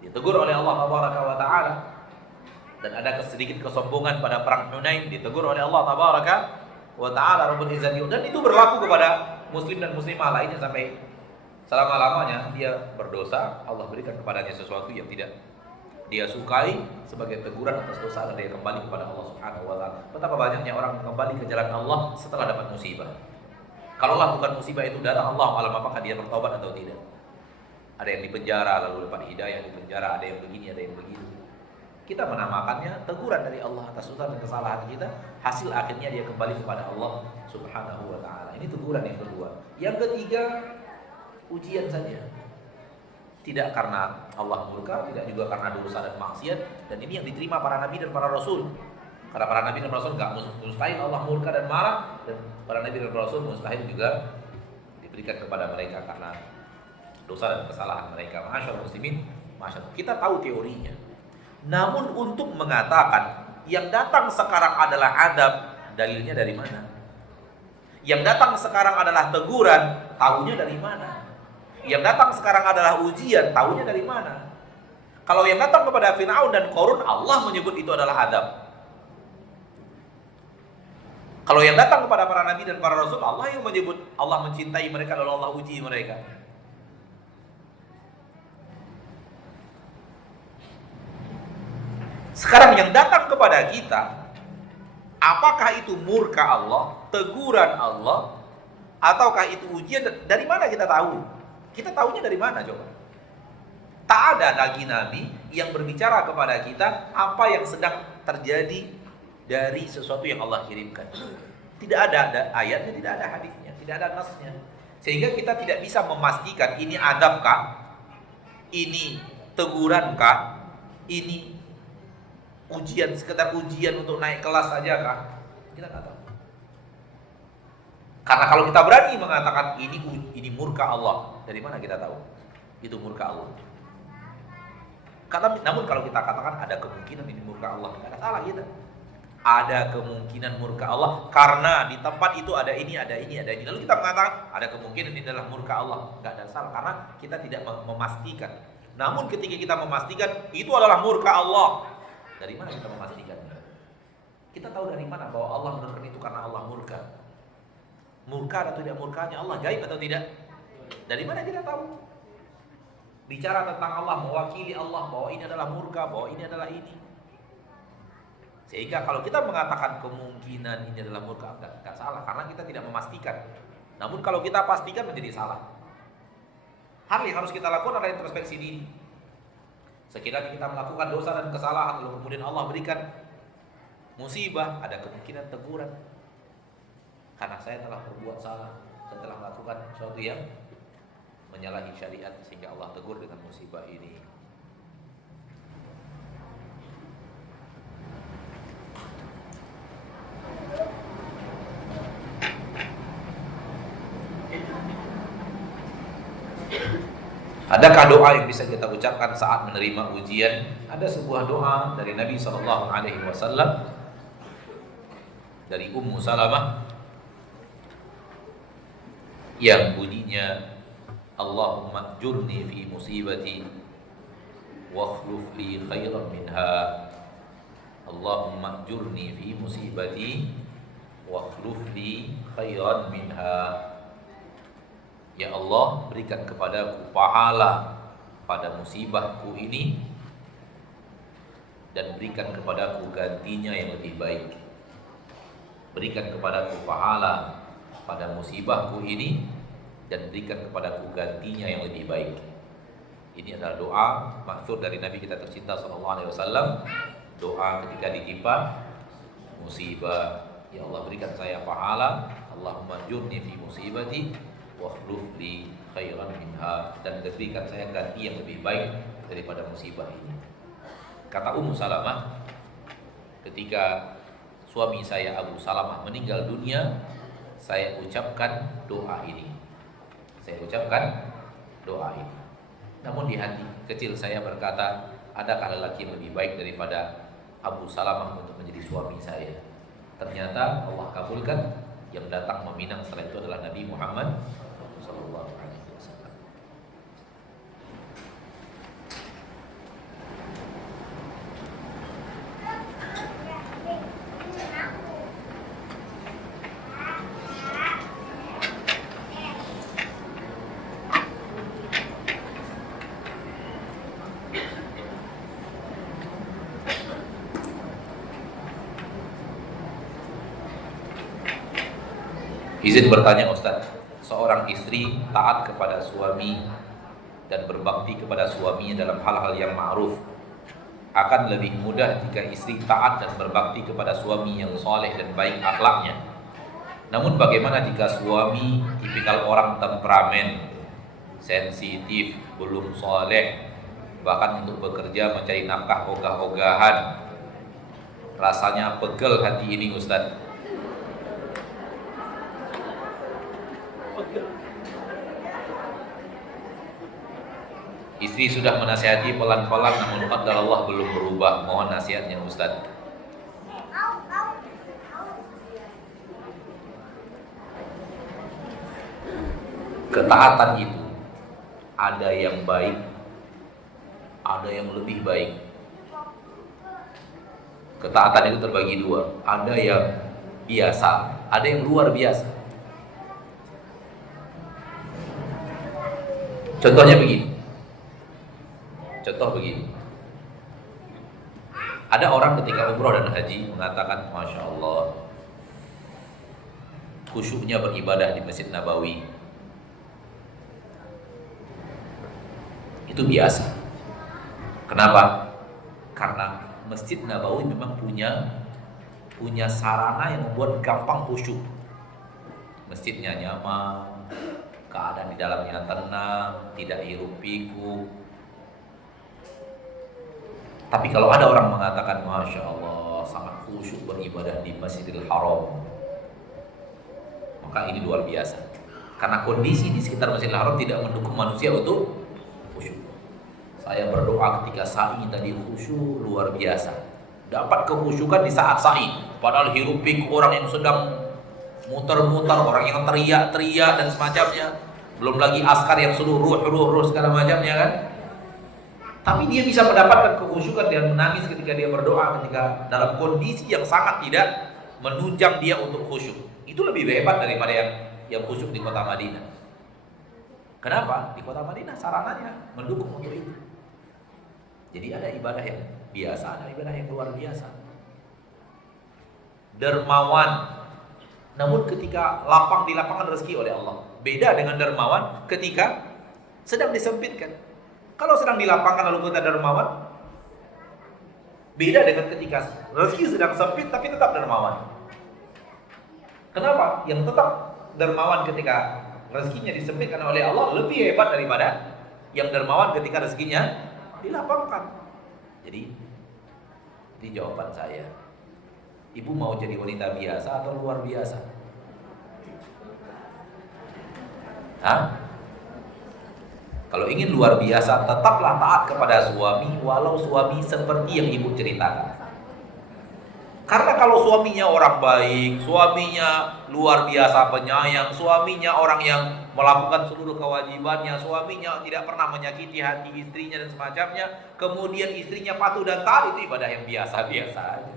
Ditegur oleh Allah Tabaraka wa Ta'ala. Dan ada sedikit kesombongan pada perang Hunain, ditegur oleh Allah Tabaraka wa Ta'ala Rabbul Izzati. Dan itu berlaku kepada muslim dan muslimah lainnya sampai selama-lamanya dia berdosa, Allah berikan kepadanya sesuatu yang tidak dia sukai sebagai teguran atas dosa dan dia kembali kepada Allah Subhanahu wa Ta'ala. Betapa banyaknya orang kembali ke jalan Allah setelah dapat musibah. Kalaulah bukan musibah itu datang, Allah alam apakah dia bertobat atau tidak. Ada yang dipenjara lalu dapat hidayah di penjara, ada yang begini, ada yang begitu. Kita menamakannya teguran dari Allah atas dosa dan kesalahan kita. Hasil akhirnya dia kembali kepada Allah Subhanahu wa Ta'ala. Ini teguran yang kedua. Yang ketiga, ujian saja. Tidak karena Allah murka, tidak juga karena dosa dan maksiat. Dan ini yang diterima para nabi dan para rasul. Karena para nabi dan rasul nggak mustahil Allah murka dan marah, dan para nabi dan rasul mustahil juga diberikan kepada mereka karena dosa dan kesalahan mereka. Masyaallah muslimin, masyaallah. Kita tahu teorinya. Namun untuk mengatakan yang datang sekarang adalah adab, dalilnya dari mana? Yang datang sekarang adalah teguran, tahunya dari mana? Yang datang sekarang adalah ujian, tahunya dari mana? Kalau yang datang kepada Fir'aun dan Qarun, Allah menyebut itu adalah adab. Kalau yang datang kepada para nabi dan para rasul, Allah yang menyebut, Allah mencintai mereka lalu Allah uji mereka. Sekarang yang datang kepada kita, apakah itu murka Allah, teguran Allah, ataukah itu ujian? Dari mana kita tahu? Kita tahunya dari mana coba? Tak ada lagi nabi yang berbicara kepada kita apa yang sedang terjadi dari sesuatu yang Allah kirimkan. Tidak ada ayatnya, tidak ada hadisnya, tidak ada nasnya. Sehingga kita tidak bisa memastikan ini adabkah, ini tegurankah, ini ujian, sekedar ujian untuk naik kelas saja kah? Kita nggak tahu. Karena kalau kita berani mengatakan ini murka Allah, dari mana kita tahu itu murka Allah? Namun kalau kita katakan ada kemungkinan ini murka Allah, nggak ada salah kita. Ada kemungkinan murka Allah karena di tempat itu ada ini, ada ini, ada ini. Lalu kita mengatakan ada kemungkinan ini adalah murka Allah, nggak ada salah karena kita tidak memastikan. Namun ketika kita memastikan itu adalah murka Allah, dari mana kita memastikan? Kita tahu dari mana bahwa Allah menurunkan itu karena Allah murka? Murka atau tidak murkanya Allah gaib atau tidak? Dari mana kita tahu? Bicara tentang Allah, mewakili Allah bahwa ini adalah murka, bahwa ini adalah ini. Sehingga kalau kita mengatakan kemungkinan ini adalah murka, enggak salah karena kita tidak memastikan. Namun kalau kita pastikan menjadi salah. Hal yang harus kita lakukan adalah introspeksi diri. Sekiranya kita melakukan dosa dan kesalahan lalu kemudian Allah berikan musibah, ada kemungkinan teguran. Karena saya telah berbuat salah, saya telah melakukan sesuatu yang menyalahi syariat sehingga Allah tegur dengan musibah ini. Adakah doa yang bisa kita ucapkan saat menerima ujian? Ada sebuah doa dari Nabi SAW dari Ummu Salamah yang bunyinya, Allahumma ajurni fi musibati wa akhluf li khairan minha. Allahumma ajurni fi musibati wa akhluf li khairan minha. Ya Allah, berikan kepadaku pahala pada musibahku ini dan berikan kepadaku gantinya yang lebih baik. Berikan kepadaku pahala pada musibahku ini dan berikan kepadaku gantinya yang lebih baik. Ini adalah doa maksud dari Nabi kita tercinta SAW. Doa ketika ditimpa musibah. Ya Allah, berikan saya pahala. Allahumma jurni fi musibati wa akhluf li khairan minha, dan berikan saya ganti yang lebih baik daripada musibah ini. Kata Ummu Salamah, ketika suami saya Abu Salamah meninggal dunia, saya ucapkan doa ini. Namun di hati kecil saya berkata, adakah lelaki yang lebih baik daripada Abu Salamah untuk menjadi suami saya? Ternyata Allah kabulkan. Yang datang meminang setelah itu adalah Nabi Muhammad sallallahu alaihi wasallam. Izin bertanya Ustaz, seorang istri taat kepada suami dan berbakti kepada suaminya dalam hal-hal yang ma'ruf, akan lebih mudah jika istri taat dan berbakti kepada suami yang soleh dan baik akhlaknya. Namun bagaimana jika suami tipikal orang temperamen, sensitif, belum soleh, bahkan untuk bekerja mencari nafkah ogah-ogahan? Rasanya pegel hati ini Ustaz. Istri sudah menasihati pelan-pelan, namun qadar Allah belum berubah. Mohon nasihatnya Ustaz. Ketaatan itu ada yang baik, ada yang lebih baik. Ketaatan itu terbagi dua. Ada yang biasa, ada yang luar biasa. Contoh begini. Ada orang ketika umroh dan haji mengatakan, Masya Allah, khusyuknya beribadah di Masjid Nabawi itu biasa. Kenapa? Karena Masjid Nabawi memang punya sarana yang membuat gampang khusyuk. Masjidnya nyaman, keadaan di dalamnya tenang, tidak hiruk pikuk. Tapi kalau ada orang mengatakan, Masya Allah, sangat khusyuk beribadah di Masjidil Haram, maka ini luar biasa. Karena kondisi di sekitar Masjidil Haram tidak mendukung manusia untuk khusyuk. Saya berdoa ketika sa'i tadi khusyuk luar biasa. Dapat kekhusyukan di saat sa'i. Padahal hiruk pikuk orang yang sedang muter-muter, orang yang teriak-teriak dan semacamnya. Belum lagi askar yang suruh ruh segala macamnya kan. Tapi dia bisa mendapatkan kekhusyukan dan menangis ketika dia berdoa, ketika dalam kondisi yang sangat tidak menunjang dia untuk khusyuk. Itu lebih hebat daripada yang khusyuk di kota Madinah. Kenapa? Di kota Madinah sarananya mendukung untuk itu. Jadi ada ibadah yang biasa, ada ibadah yang luar biasa. Dermawan, namun ketika lapang di lapangan rezeki oleh Allah. Beda dengan dermawan ketika sedang disempitkan. Kalau sedang dilapangkan lalu kita dermawan, beda dengan ketika rezeki sedang sempit tapi tetap dermawan. Kenapa? Yang tetap dermawan ketika Rezekinya disempitkan oleh Allah lebih hebat daripada yang dermawan ketika rezekinya dilapangkan. Jadi, di jawaban saya, ibu mau jadi wanita biasa atau luar biasa? Hah? Kalau ingin luar biasa, tetaplah taat kepada suami walau suami seperti yang ibu ceritakan. Karena kalau suaminya orang baik, suaminya luar biasa penyayang, suaminya orang yang melakukan seluruh kewajibannya, suaminya tidak pernah menyakiti hati istrinya dan semacamnya, kemudian istrinya patuh dan taat, itu ibadah yang biasa-biasa aja.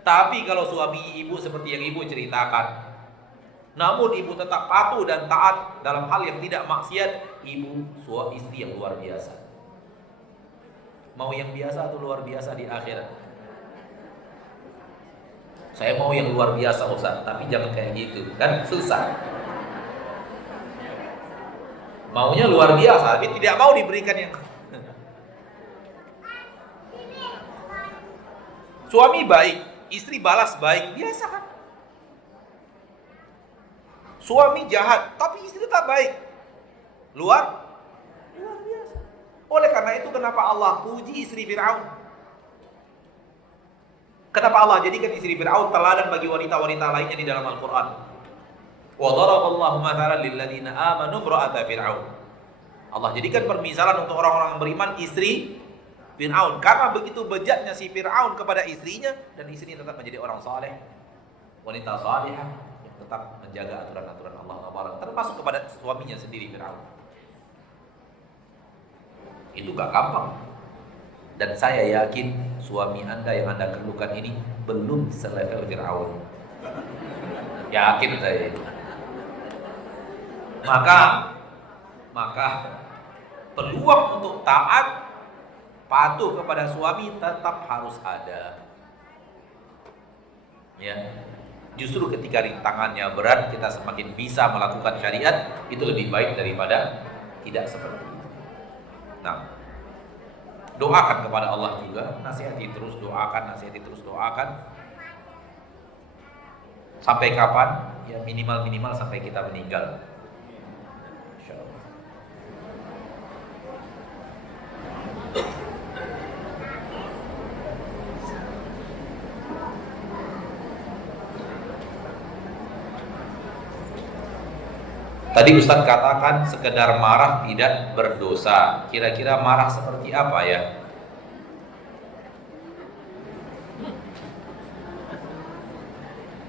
Tapi kalau suami ibu seperti yang ibu ceritakan, namun ibu tetap patuh dan taat dalam hal yang tidak maksiat, ibu istri yang luar biasa. Mau yang biasa atau luar biasa di akhirat? Saya mau yang luar biasa Ustaz, tapi jangan kayak gitu, kan susah. Maunya luar biasa, tapi tidak mau diberikan yang suami baik, istri balas baik, biasa kan? Suami jahat, tapi istri tetap baik, luar biasa. Oleh karena itu kenapa Allah puji istri Fir'aun? Kenapa Allah jadikan istri Fir'aun teladan bagi wanita-wanita lainnya di dalam Al-Quran? Wa daraballahu mathalan lilladzina amanu imra'ata Fir'aun. Allah jadikan permisalan untuk orang-orang yang beriman istri Fir'aun, karena begitu bejatnya si Fir'aun kepada istrinya, dan istrinya tetap menjadi orang saleh, wanita salihah yang tetap menjaga aturan-aturan Allah, termasuk kepada suaminya sendiri Fir'aun. Itu gak gampang. Dan saya yakin suami Anda yang Anda keluhkan ini belum selevel Fir'aun. Yakin saya itu. Maka peluang untuk taat, patuh kepada suami tetap harus ada. Ya. Justru ketika rintangannya berat, kita semakin bisa melakukan syariat, itu lebih baik daripada tidak seperti itu. Nah, doakan kepada Allah juga, nasihati terus doakan. Sampai kapan? Ya minimal sampai kita meninggal. Insyaallah. Tadi Ustaz katakan sekedar marah tidak berdosa. Kira-kira marah seperti apa ya?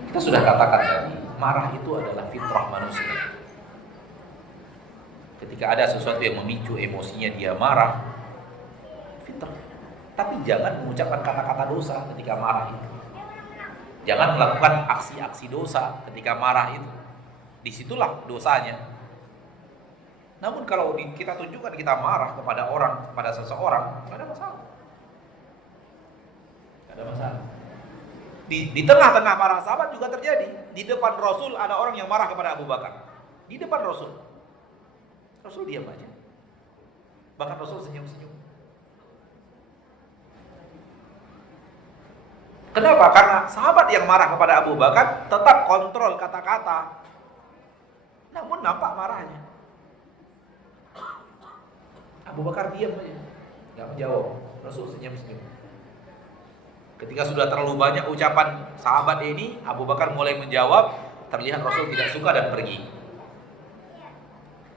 Kita sudah katakan tadi, marah itu adalah fitrah manusia. Ketika ada sesuatu yang memicu emosinya dia marah, fitrah. Tapi jangan mengucapkan kata-kata dosa ketika marah itu. Jangan melakukan aksi-aksi dosa ketika marah itu. Disitulah dosanya. Namun kalau kita tunjukkan kita marah kepada orang, kepada seseorang, tidak ada masalah. Tidak ada masalah. Di tengah-tengah para sahabat juga terjadi. Di depan Rasul ada orang yang marah kepada Abu Bakar. Di depan Rasul. Rasul diam aja. Bahkan Rasul senyum-senyum. Kenapa? Karena sahabat yang marah kepada Abu Bakar tetap kontrol kata-kata. Namun nampak marahnya. Abu Bakar diam aja, nggak menjawab. Rasul senyum-senyum. Ketika sudah terlalu banyak ucapan sahabat ini, Abu Bakar mulai menjawab. Terlihat Rasul tidak suka dan pergi.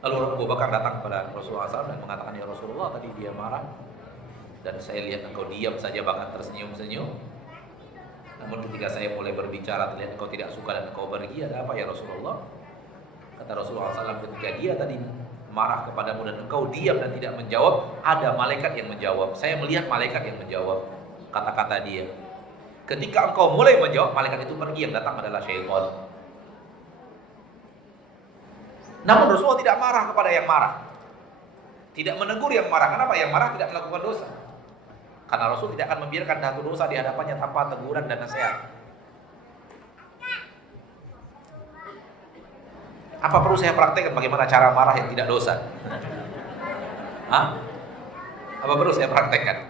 Lalu Abu Bakar datang kepada Rasulullah SAW dan mengatakan, ya Rasulullah, tadi dia marah dan saya lihat engkau diam saja bahkan tersenyum-senyum. Namun ketika saya mulai berbicara terlihat engkau tidak suka dan engkau pergi. Ada apa ya Rasulullah? Kata Rasulullah SAW, ketika dia tadi marah kepadamu dan engkau diam dan tidak menjawab, ada malaikat yang menjawab. Saya melihat malaikat yang menjawab kata-kata dia. Ketika engkau mulai menjawab, malaikat itu pergi, yang datang adalah syaitan. Namun Rasulullah tidak marah kepada yang marah, tidak menegur yang marah. Kenapa? Yang marah tidak melakukan dosa. Karena Rasul tidak akan membiarkan satu dosa di hadapannya tanpa teguran dan nasihat. Apa perlu saya praktekkan bagaimana cara marah yang tidak dosa? Hah? Apa perlu saya praktekkan?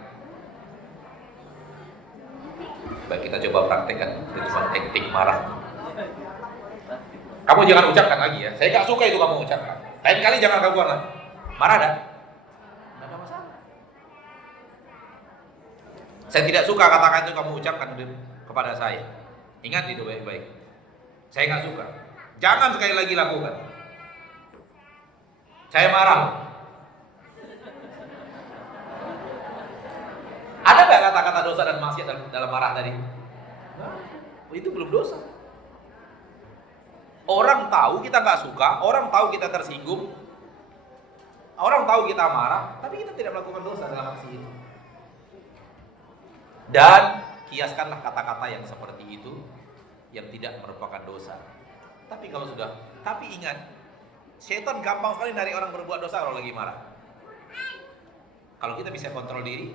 Baik, kita coba praktekkan. Itu cuma teknik marah. Kamu jangan ucapkan lagi ya. Saya nggak suka itu kamu ucapkan. Lain kali jangan gangguan lagi. Marah dah? Nggak ada masalah. Saya tidak suka katakan itu kamu ucapkan kepada saya. Ingat itu baik-baik. Saya nggak suka. Jangan sekali lagi lakukan. Saya marah. Ada nggak kata-kata dosa dan maksiat dalam marah tadi? Nah, itu belum dosa. Orang tahu kita nggak suka, orang tahu kita tersinggung, orang tahu kita marah, tapi kita tidak melakukan dosa dalam aksi itu. Dan kiaskanlah kata-kata yang seperti itu yang tidak merupakan dosa. Tapi kalau tapi ingat, setan gampang sekali dari orang berbuat dosa kalau lagi marah. Kalau kita bisa kontrol diri,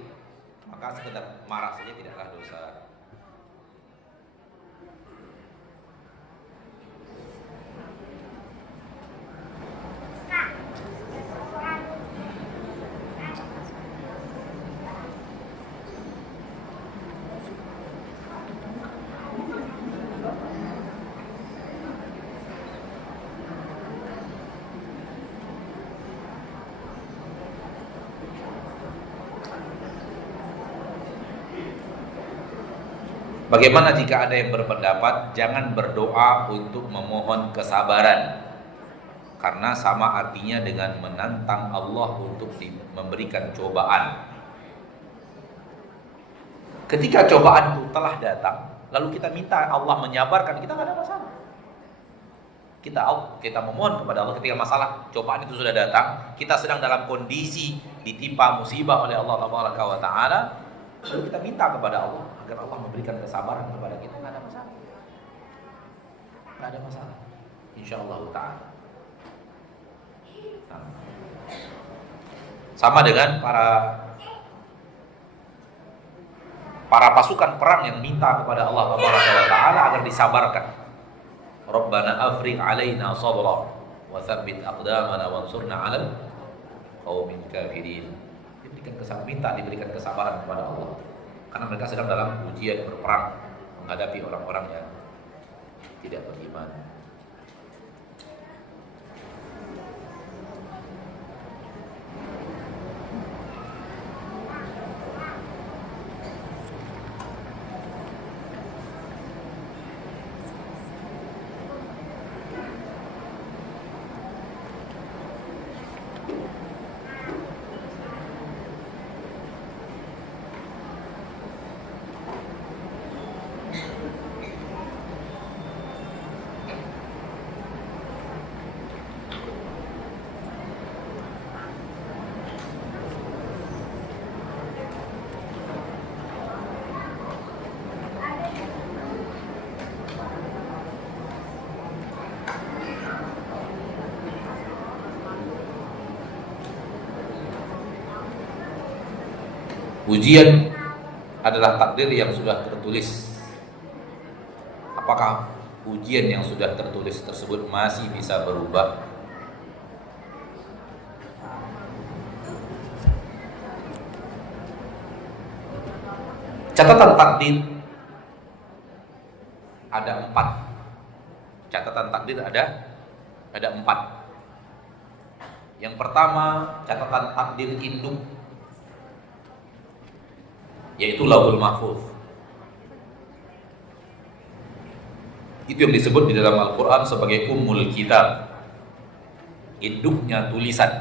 maka sekedar marah saja tidaklah dosa. Bagaimana jika ada yang berpendapat jangan berdoa untuk memohon kesabaran, karena sama artinya dengan menantang Allah untuk memberikan cobaan. Ketika cobaan itu telah datang, lalu kita minta Allah menyabarkan, kita nggak ada masalah. Kita memohon kepada Allah ketika masalah cobaan itu sudah datang, kita sedang dalam kondisi ditimpa musibah oleh Allah Taala, lalu kita minta kepada Allah agar Allah memberikan kesabaran kepada kita, nggak ada masalah. Nggak ada masalah, insyaallah ta'ala. Sama dengan para pasukan perang yang minta kepada Allah Taala agar disabarkan. Rabbana afriq alaina sabra wa tsabbit aqdamana wansurna 'alal qaumil kafirin. Diberikan kesabaran kepada Allah, karena mereka sedang dalam ujian berperang menghadapi orang-orang yang tidak beriman. Ujian adalah takdir yang sudah tertulis. Apakah ujian yang sudah tertulis tersebut masih bisa berubah? Catatan takdir ada 4. Catatan takdir ada 4. Yang pertama, catatan takdir induk, yaitu Lauhul Mahfuz. Itu yang disebut di dalam Al-Quran sebagai Ummul Kitab, induknya tulisan,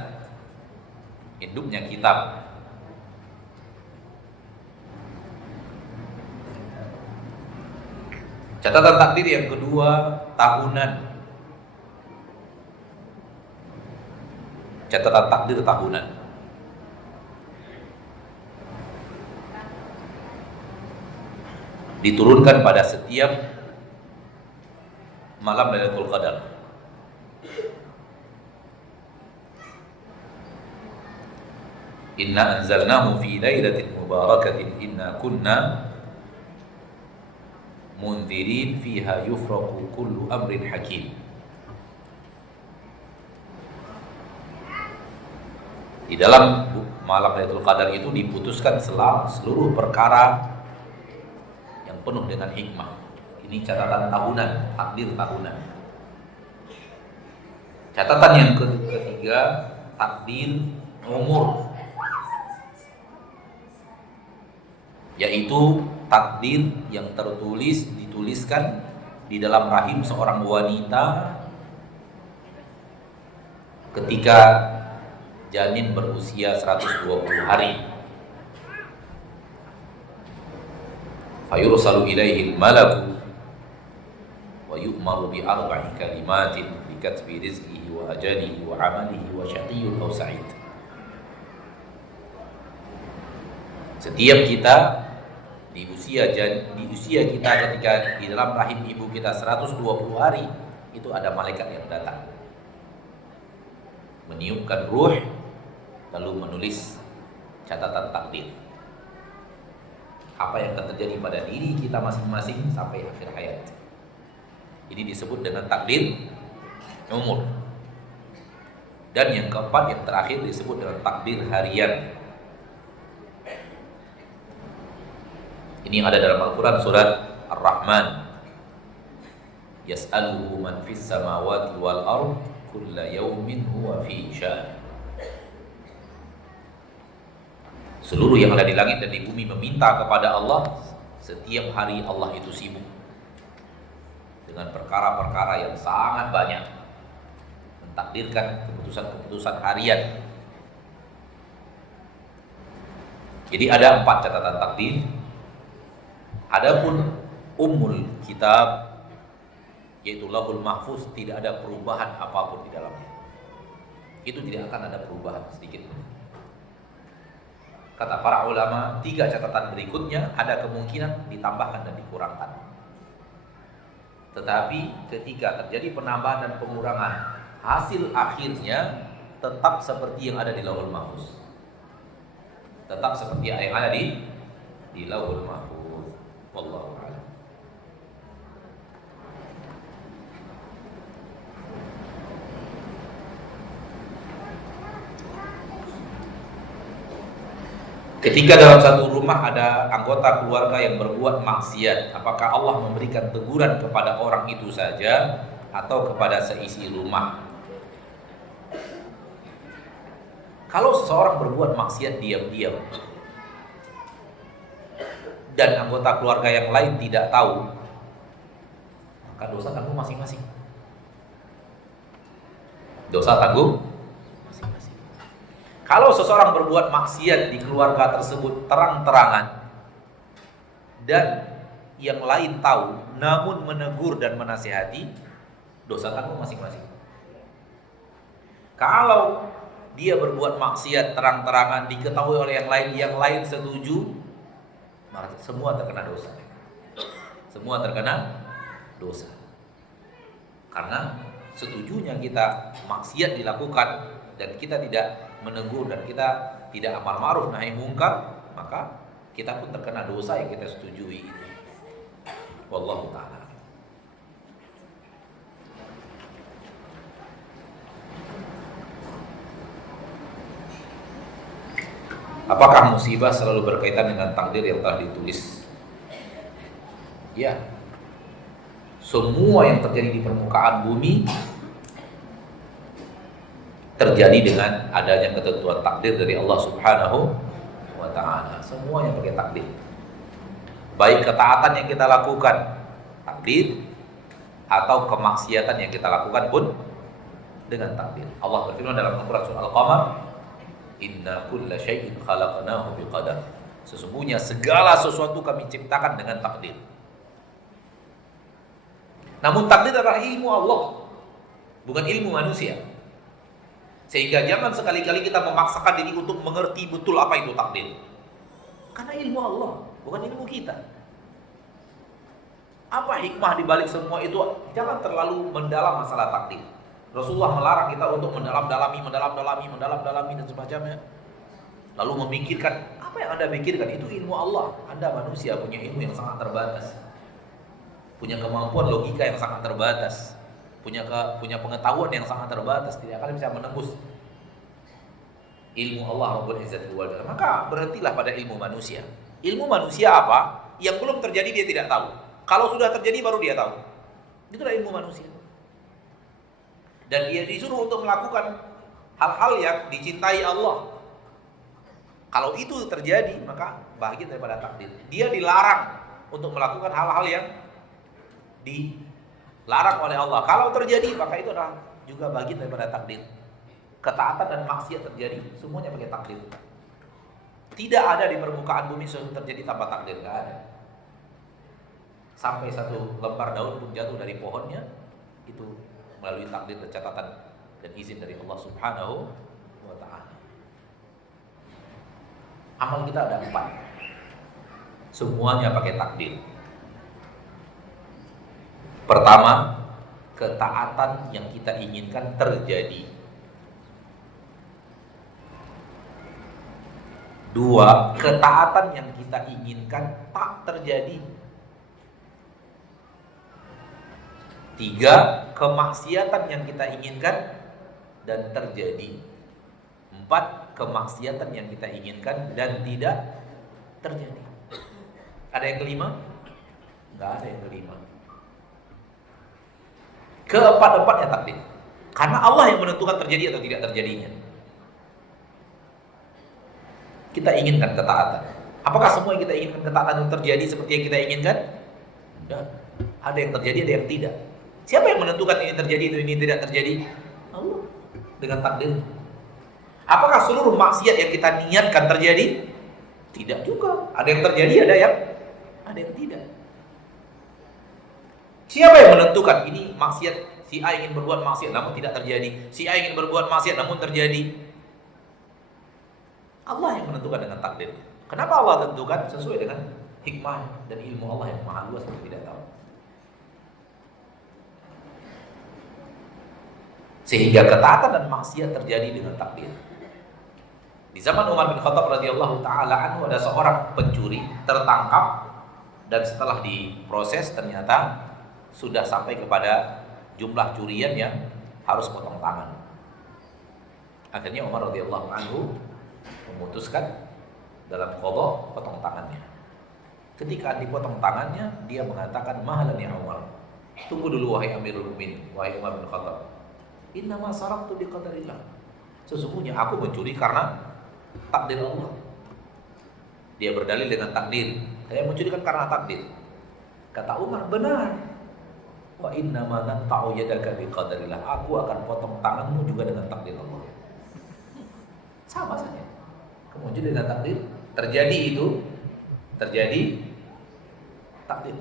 induknya kitab. Catatan takdir yang kedua, tahunan. Catatan takdir tahunan. Diturunkan pada setiap malam Lailatul Qadar. Inna anzalnahu fi lailatin mubarakatin inna kunna munzirin fiha yufraqu kullu amrin hakim. Di dalam malam Lailatul Qadar itu diputuskan seluruh perkara yang penuh dengan hikmah. Ini catatan tahunan, takdir tahunan. Catatan yang ketiga, takdir umur, yaitu takdir yang dituliskan di dalam rahim seorang wanita ketika janin berusia 120 hari. Fayursalu ilaihi al-malaku wa yu'maru bi arba'i kalimatin bi katbi rizqihi wa ajalihi wa amalihi wa syaqiyyun aw sa'id. Setiap kita di usia kita ketika di dalam rahim ibu kita 120 hari, itu ada malaikat yang datang meniupkan ruh, lalu menulis catatan takdir apa yang akan terjadi pada diri kita masing-masing sampai akhir hayat. Ini disebut dengan takdir umur. Dan yang keempat, yang terakhir, disebut dengan takdir harian. Ini ada dalam Al-Quran surat Ar-Rahman. Yas'aluhu man fis samawati wal ard kulla yawmin huwa fi sya'an. Seluruh yang ada di langit dan di bumi meminta kepada Allah. Setiap hari Allah itu sibuk dengan perkara-perkara yang sangat banyak, mentakdirkan keputusan-keputusan harian. Jadi ada 4 catatan takdir. Adapun ummul kitab, yaitu Lauhul Mahfuz, tidak ada perubahan apapun di dalamnya. Itu tidak akan ada perubahan sedikit pun. Kata para ulama, 3 catatan berikutnya ada kemungkinan ditambahkan dan dikurangkan. Tetapi ketika terjadi penambahan dan pengurangan, hasil akhirnya tetap seperti yang ada di Lauhul Mahfuz. Tetap seperti yang ada di Lauhul Mahfuz. Wallahu a'lam. Ketika dalam satu rumah ada anggota keluarga yang berbuat maksiat, apakah Allah memberikan teguran kepada orang itu saja atau kepada seisi rumah? Kalau seseorang berbuat maksiat diam-diam dan anggota keluarga yang lain tidak tahu, maka dosa tanggung masing-masing. Dosa tanggung masing-masing. Kalau seseorang berbuat maksiat di keluarga tersebut terang-terangan dan yang lain tahu namun menegur dan menasihati, dosa tanggung masing-masing. Kalau dia berbuat maksiat terang-terangan diketahui oleh yang lain setuju, maka semua terkena dosa. Semua terkena dosa. Karena setujunya kita maksiat dilakukan dan kita tidak menegur dan kita tidak amar ma'ruf nahi mungkar, maka kita pun terkena dosa yang kita setujui itu. Wallahu ta'ala. Apakah musibah selalu berkaitan dengan takdir yang telah ditulis? Ya. Semua yang terjadi di permukaan bumi terjadi dengan adanya ketentuan takdir dari Allah Subhanahu wa ta'ala. Semuanya pakai takdir. Baik ketaatan yang kita lakukan, takdir, atau kemaksiatan yang kita lakukan pun dengan takdir. Allah berfirman dalam Al-Quran surah Al-Qamar, inna kulla syai'in khalaqnahu biqadar. Sesungguhnya segala sesuatu kami ciptakan dengan takdir. Namun takdir adalah ilmu Allah, bukan ilmu manusia. Sehingga jangan sekali-kali kita memaksakan diri untuk mengerti betul apa itu takdir. Karena ilmu Allah, bukan ilmu kita. Apa hikmah di balik semua itu? Jangan terlalu mendalam masalah takdir. Rasulullah melarang kita untuk mendalam-dalami dan semacamnya. Lalu memikirkan, apa yang Anda pikirkan? Itu ilmu Allah. Anda manusia punya ilmu yang sangat terbatas. Punya kemampuan logika yang sangat terbatas. Punya pengetahuan yang sangat terbatas. Tidak akan bisa menembus ilmu Allah Rabbul Izzati wal Jalal. Maka berhentilah pada ilmu manusia. Ilmu manusia apa? Yang belum terjadi dia tidak tahu. Kalau sudah terjadi baru dia tahu. Itulah ilmu manusia. Dan dia disuruh untuk melakukan hal-hal yang dicintai Allah. Kalau itu terjadi, maka bagian daripada takdir. Dia dilarang untuk melakukan hal-hal yang dilarang oleh Allah. Kalau terjadi, maka itu adalah juga bagian daripada takdir. Ketaatan dan maksiat terjadi, semuanya pakai takdir. Tidak ada di permukaan bumi sesuatu terjadi tanpa takdir, tidak ada. Sampai satu lembar daun pun jatuh dari pohonnya, itu melalui takdir dan catatan dan izin dari Allah Subhanahu wa ta'ala. Amal kita ada 4. Semuanya pakai takdir. Pertama, ketaatan yang kita inginkan terjadi. 2, ketaatan yang kita inginkan tak terjadi. 3, kemaksiatan yang kita inginkan dan terjadi. 4, kemaksiatan yang kita inginkan dan tidak terjadi. Ada yang kelima? Enggak ada yang kelima. Keempat-empatnya takdir. Karena Allah yang menentukan terjadi atau tidak terjadinya. Kita inginkan ketaatan. Apakah semua yang kita inginkan ketaatan itu terjadi seperti yang kita inginkan? Tidak. Ada yang terjadi, ada yang tidak. Siapa yang menentukan ini terjadi atau ini tidak terjadi? Allah dengan takdir. Apakah seluruh maksiat yang kita niatkan terjadi? Tidak juga. Ada yang terjadi, ada yang tidak. Siapa yang menentukan ini maksiat? Si A ingin berbuat maksiat namun tidak terjadi. Si A ingin berbuat maksiat namun terjadi. Allah yang menentukan dengan takdir. Kenapa Allah tentukan? Sesuai dengan hikmah dan ilmu Allah yang maha luas, kita tidak tahu. Sehingga ketaatan dan maksiat terjadi dengan takdir. Di zaman Umar bin Khattab radhiyallahu taala anhu ada seorang pencuri tertangkap dan setelah diproses ternyata sudah sampai kepada jumlah curian yang harus potong tangan. Akhirnya Umar radhiyallahu anhu memutuskan dalam qadha potong tangannya. Ketika dipotong tangannya, dia mengatakan, "Mahalan ya Umar." Tunggu dulu wahai Amirul Mukminin, wahai Umar bin Khattab. Innama saraqtu biqadarillah. Sesungguhnya aku mencuri karena takdir Allah. Dia berdalil dengan takdir. Saya mencuri kan karena takdir. Kata Umar, benar. Wa innama naqta'u yadaka biqadarillah. Aku akan potong tanganmu juga dengan takdir Allah. Sama saja. Kemudian dengan takdir terjadi itu, terjadi takdir.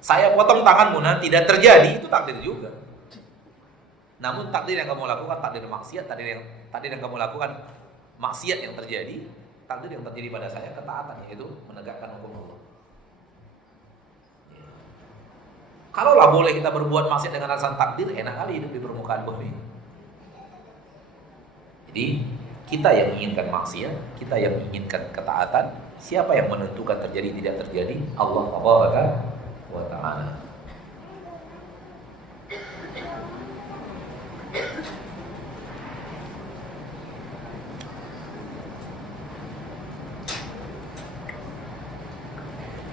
Saya potong tanganmu nanti tidak terjadi, itu takdir juga. Namun takdir yang kamu lakukan takdir maksiat, takdir yang kamu lakukan maksiat yang terjadi, takdir yang terjadi pada saya ketaatan, yaitu menegakkan hukum Allah. Kalaulah boleh kita berbuat maksiat dengan alasan takdir, enak kali hidup di permukaan bumi. Jadi kita yang menginginkan maksiat, kita yang menginginkan ketaatan, siapa yang menentukan terjadi tidak terjadi? Allah Taala wa ta'ala.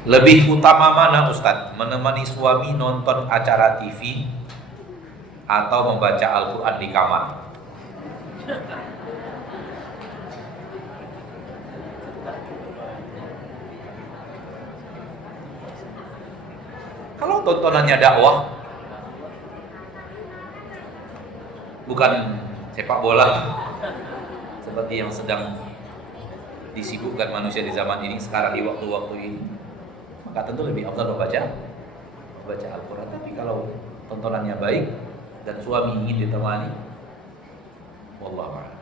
Lebih utama mana Ustadz? Menemani suami nonton acara TV atau membaca Al-Quran di kamar? Kalau tontonannya dakwah, bukan sepak bola seperti yang sedang disibukkan manusia di zaman ini sekarang, di waktu-waktu ini, maka tentu lebih afdal membaca Al-Quran. Tapi kalau tontonannya baik dan suami ingin ditemani, wallahu a'lam.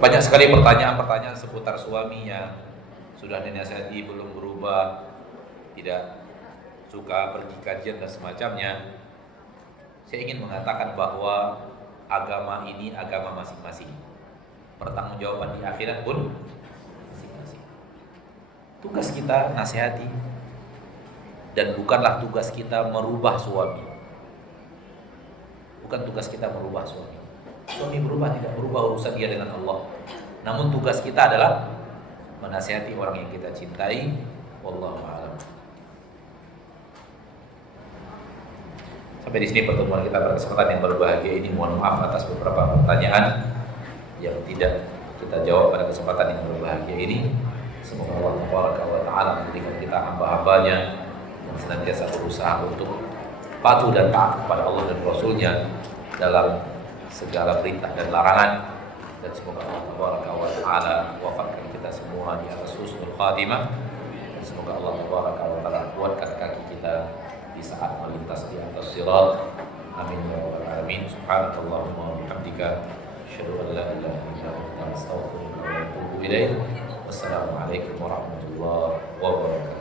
Banyak sekali pertanyaan-pertanyaan seputar suaminya. Sudah dinasihati belum berubah, tidak suka pergi kajian dan semacamnya. Saya ingin mengatakan bahwa agama ini agama masing-masing. Pertanggungjawaban di akhirat pun masing-masing. Tugas kita nasihati, dan bukanlah tugas kita merubah suami. Bukan tugas kita merubah suami. Suami berubah tidak berubah, urusan dia dengan Allah. Namun tugas kita adalah menasihati orang yang kita cintai. Wallahu a'lam. Sampai di sini pertemuan kita pada kesempatan yang berbahagia ini. Mohon maaf atas beberapa pertanyaan yang tidak kita jawab pada kesempatan yang berbahagia ini. Semoga Allah Taala menjadikan kita hamba-hambanya yang senantiasa berusaha untuk patuh dan taat kepada Allah dan Rasulnya dalam segala perintah dan larangan. Dan semoga Allah Taala wafatkan kita semua di atas husnul khatimah. Dan semoga Allah Taala kuatkan kaki kita di saat melintas di atas sirat. Amin ya rabbal alamin. Subhanakallahumma wa bihamdika asyhadu an la ilaha illa anta astaghfiruka wa atubu ilaik. Wassalamualaikum warahmatullahi wabarakatuh.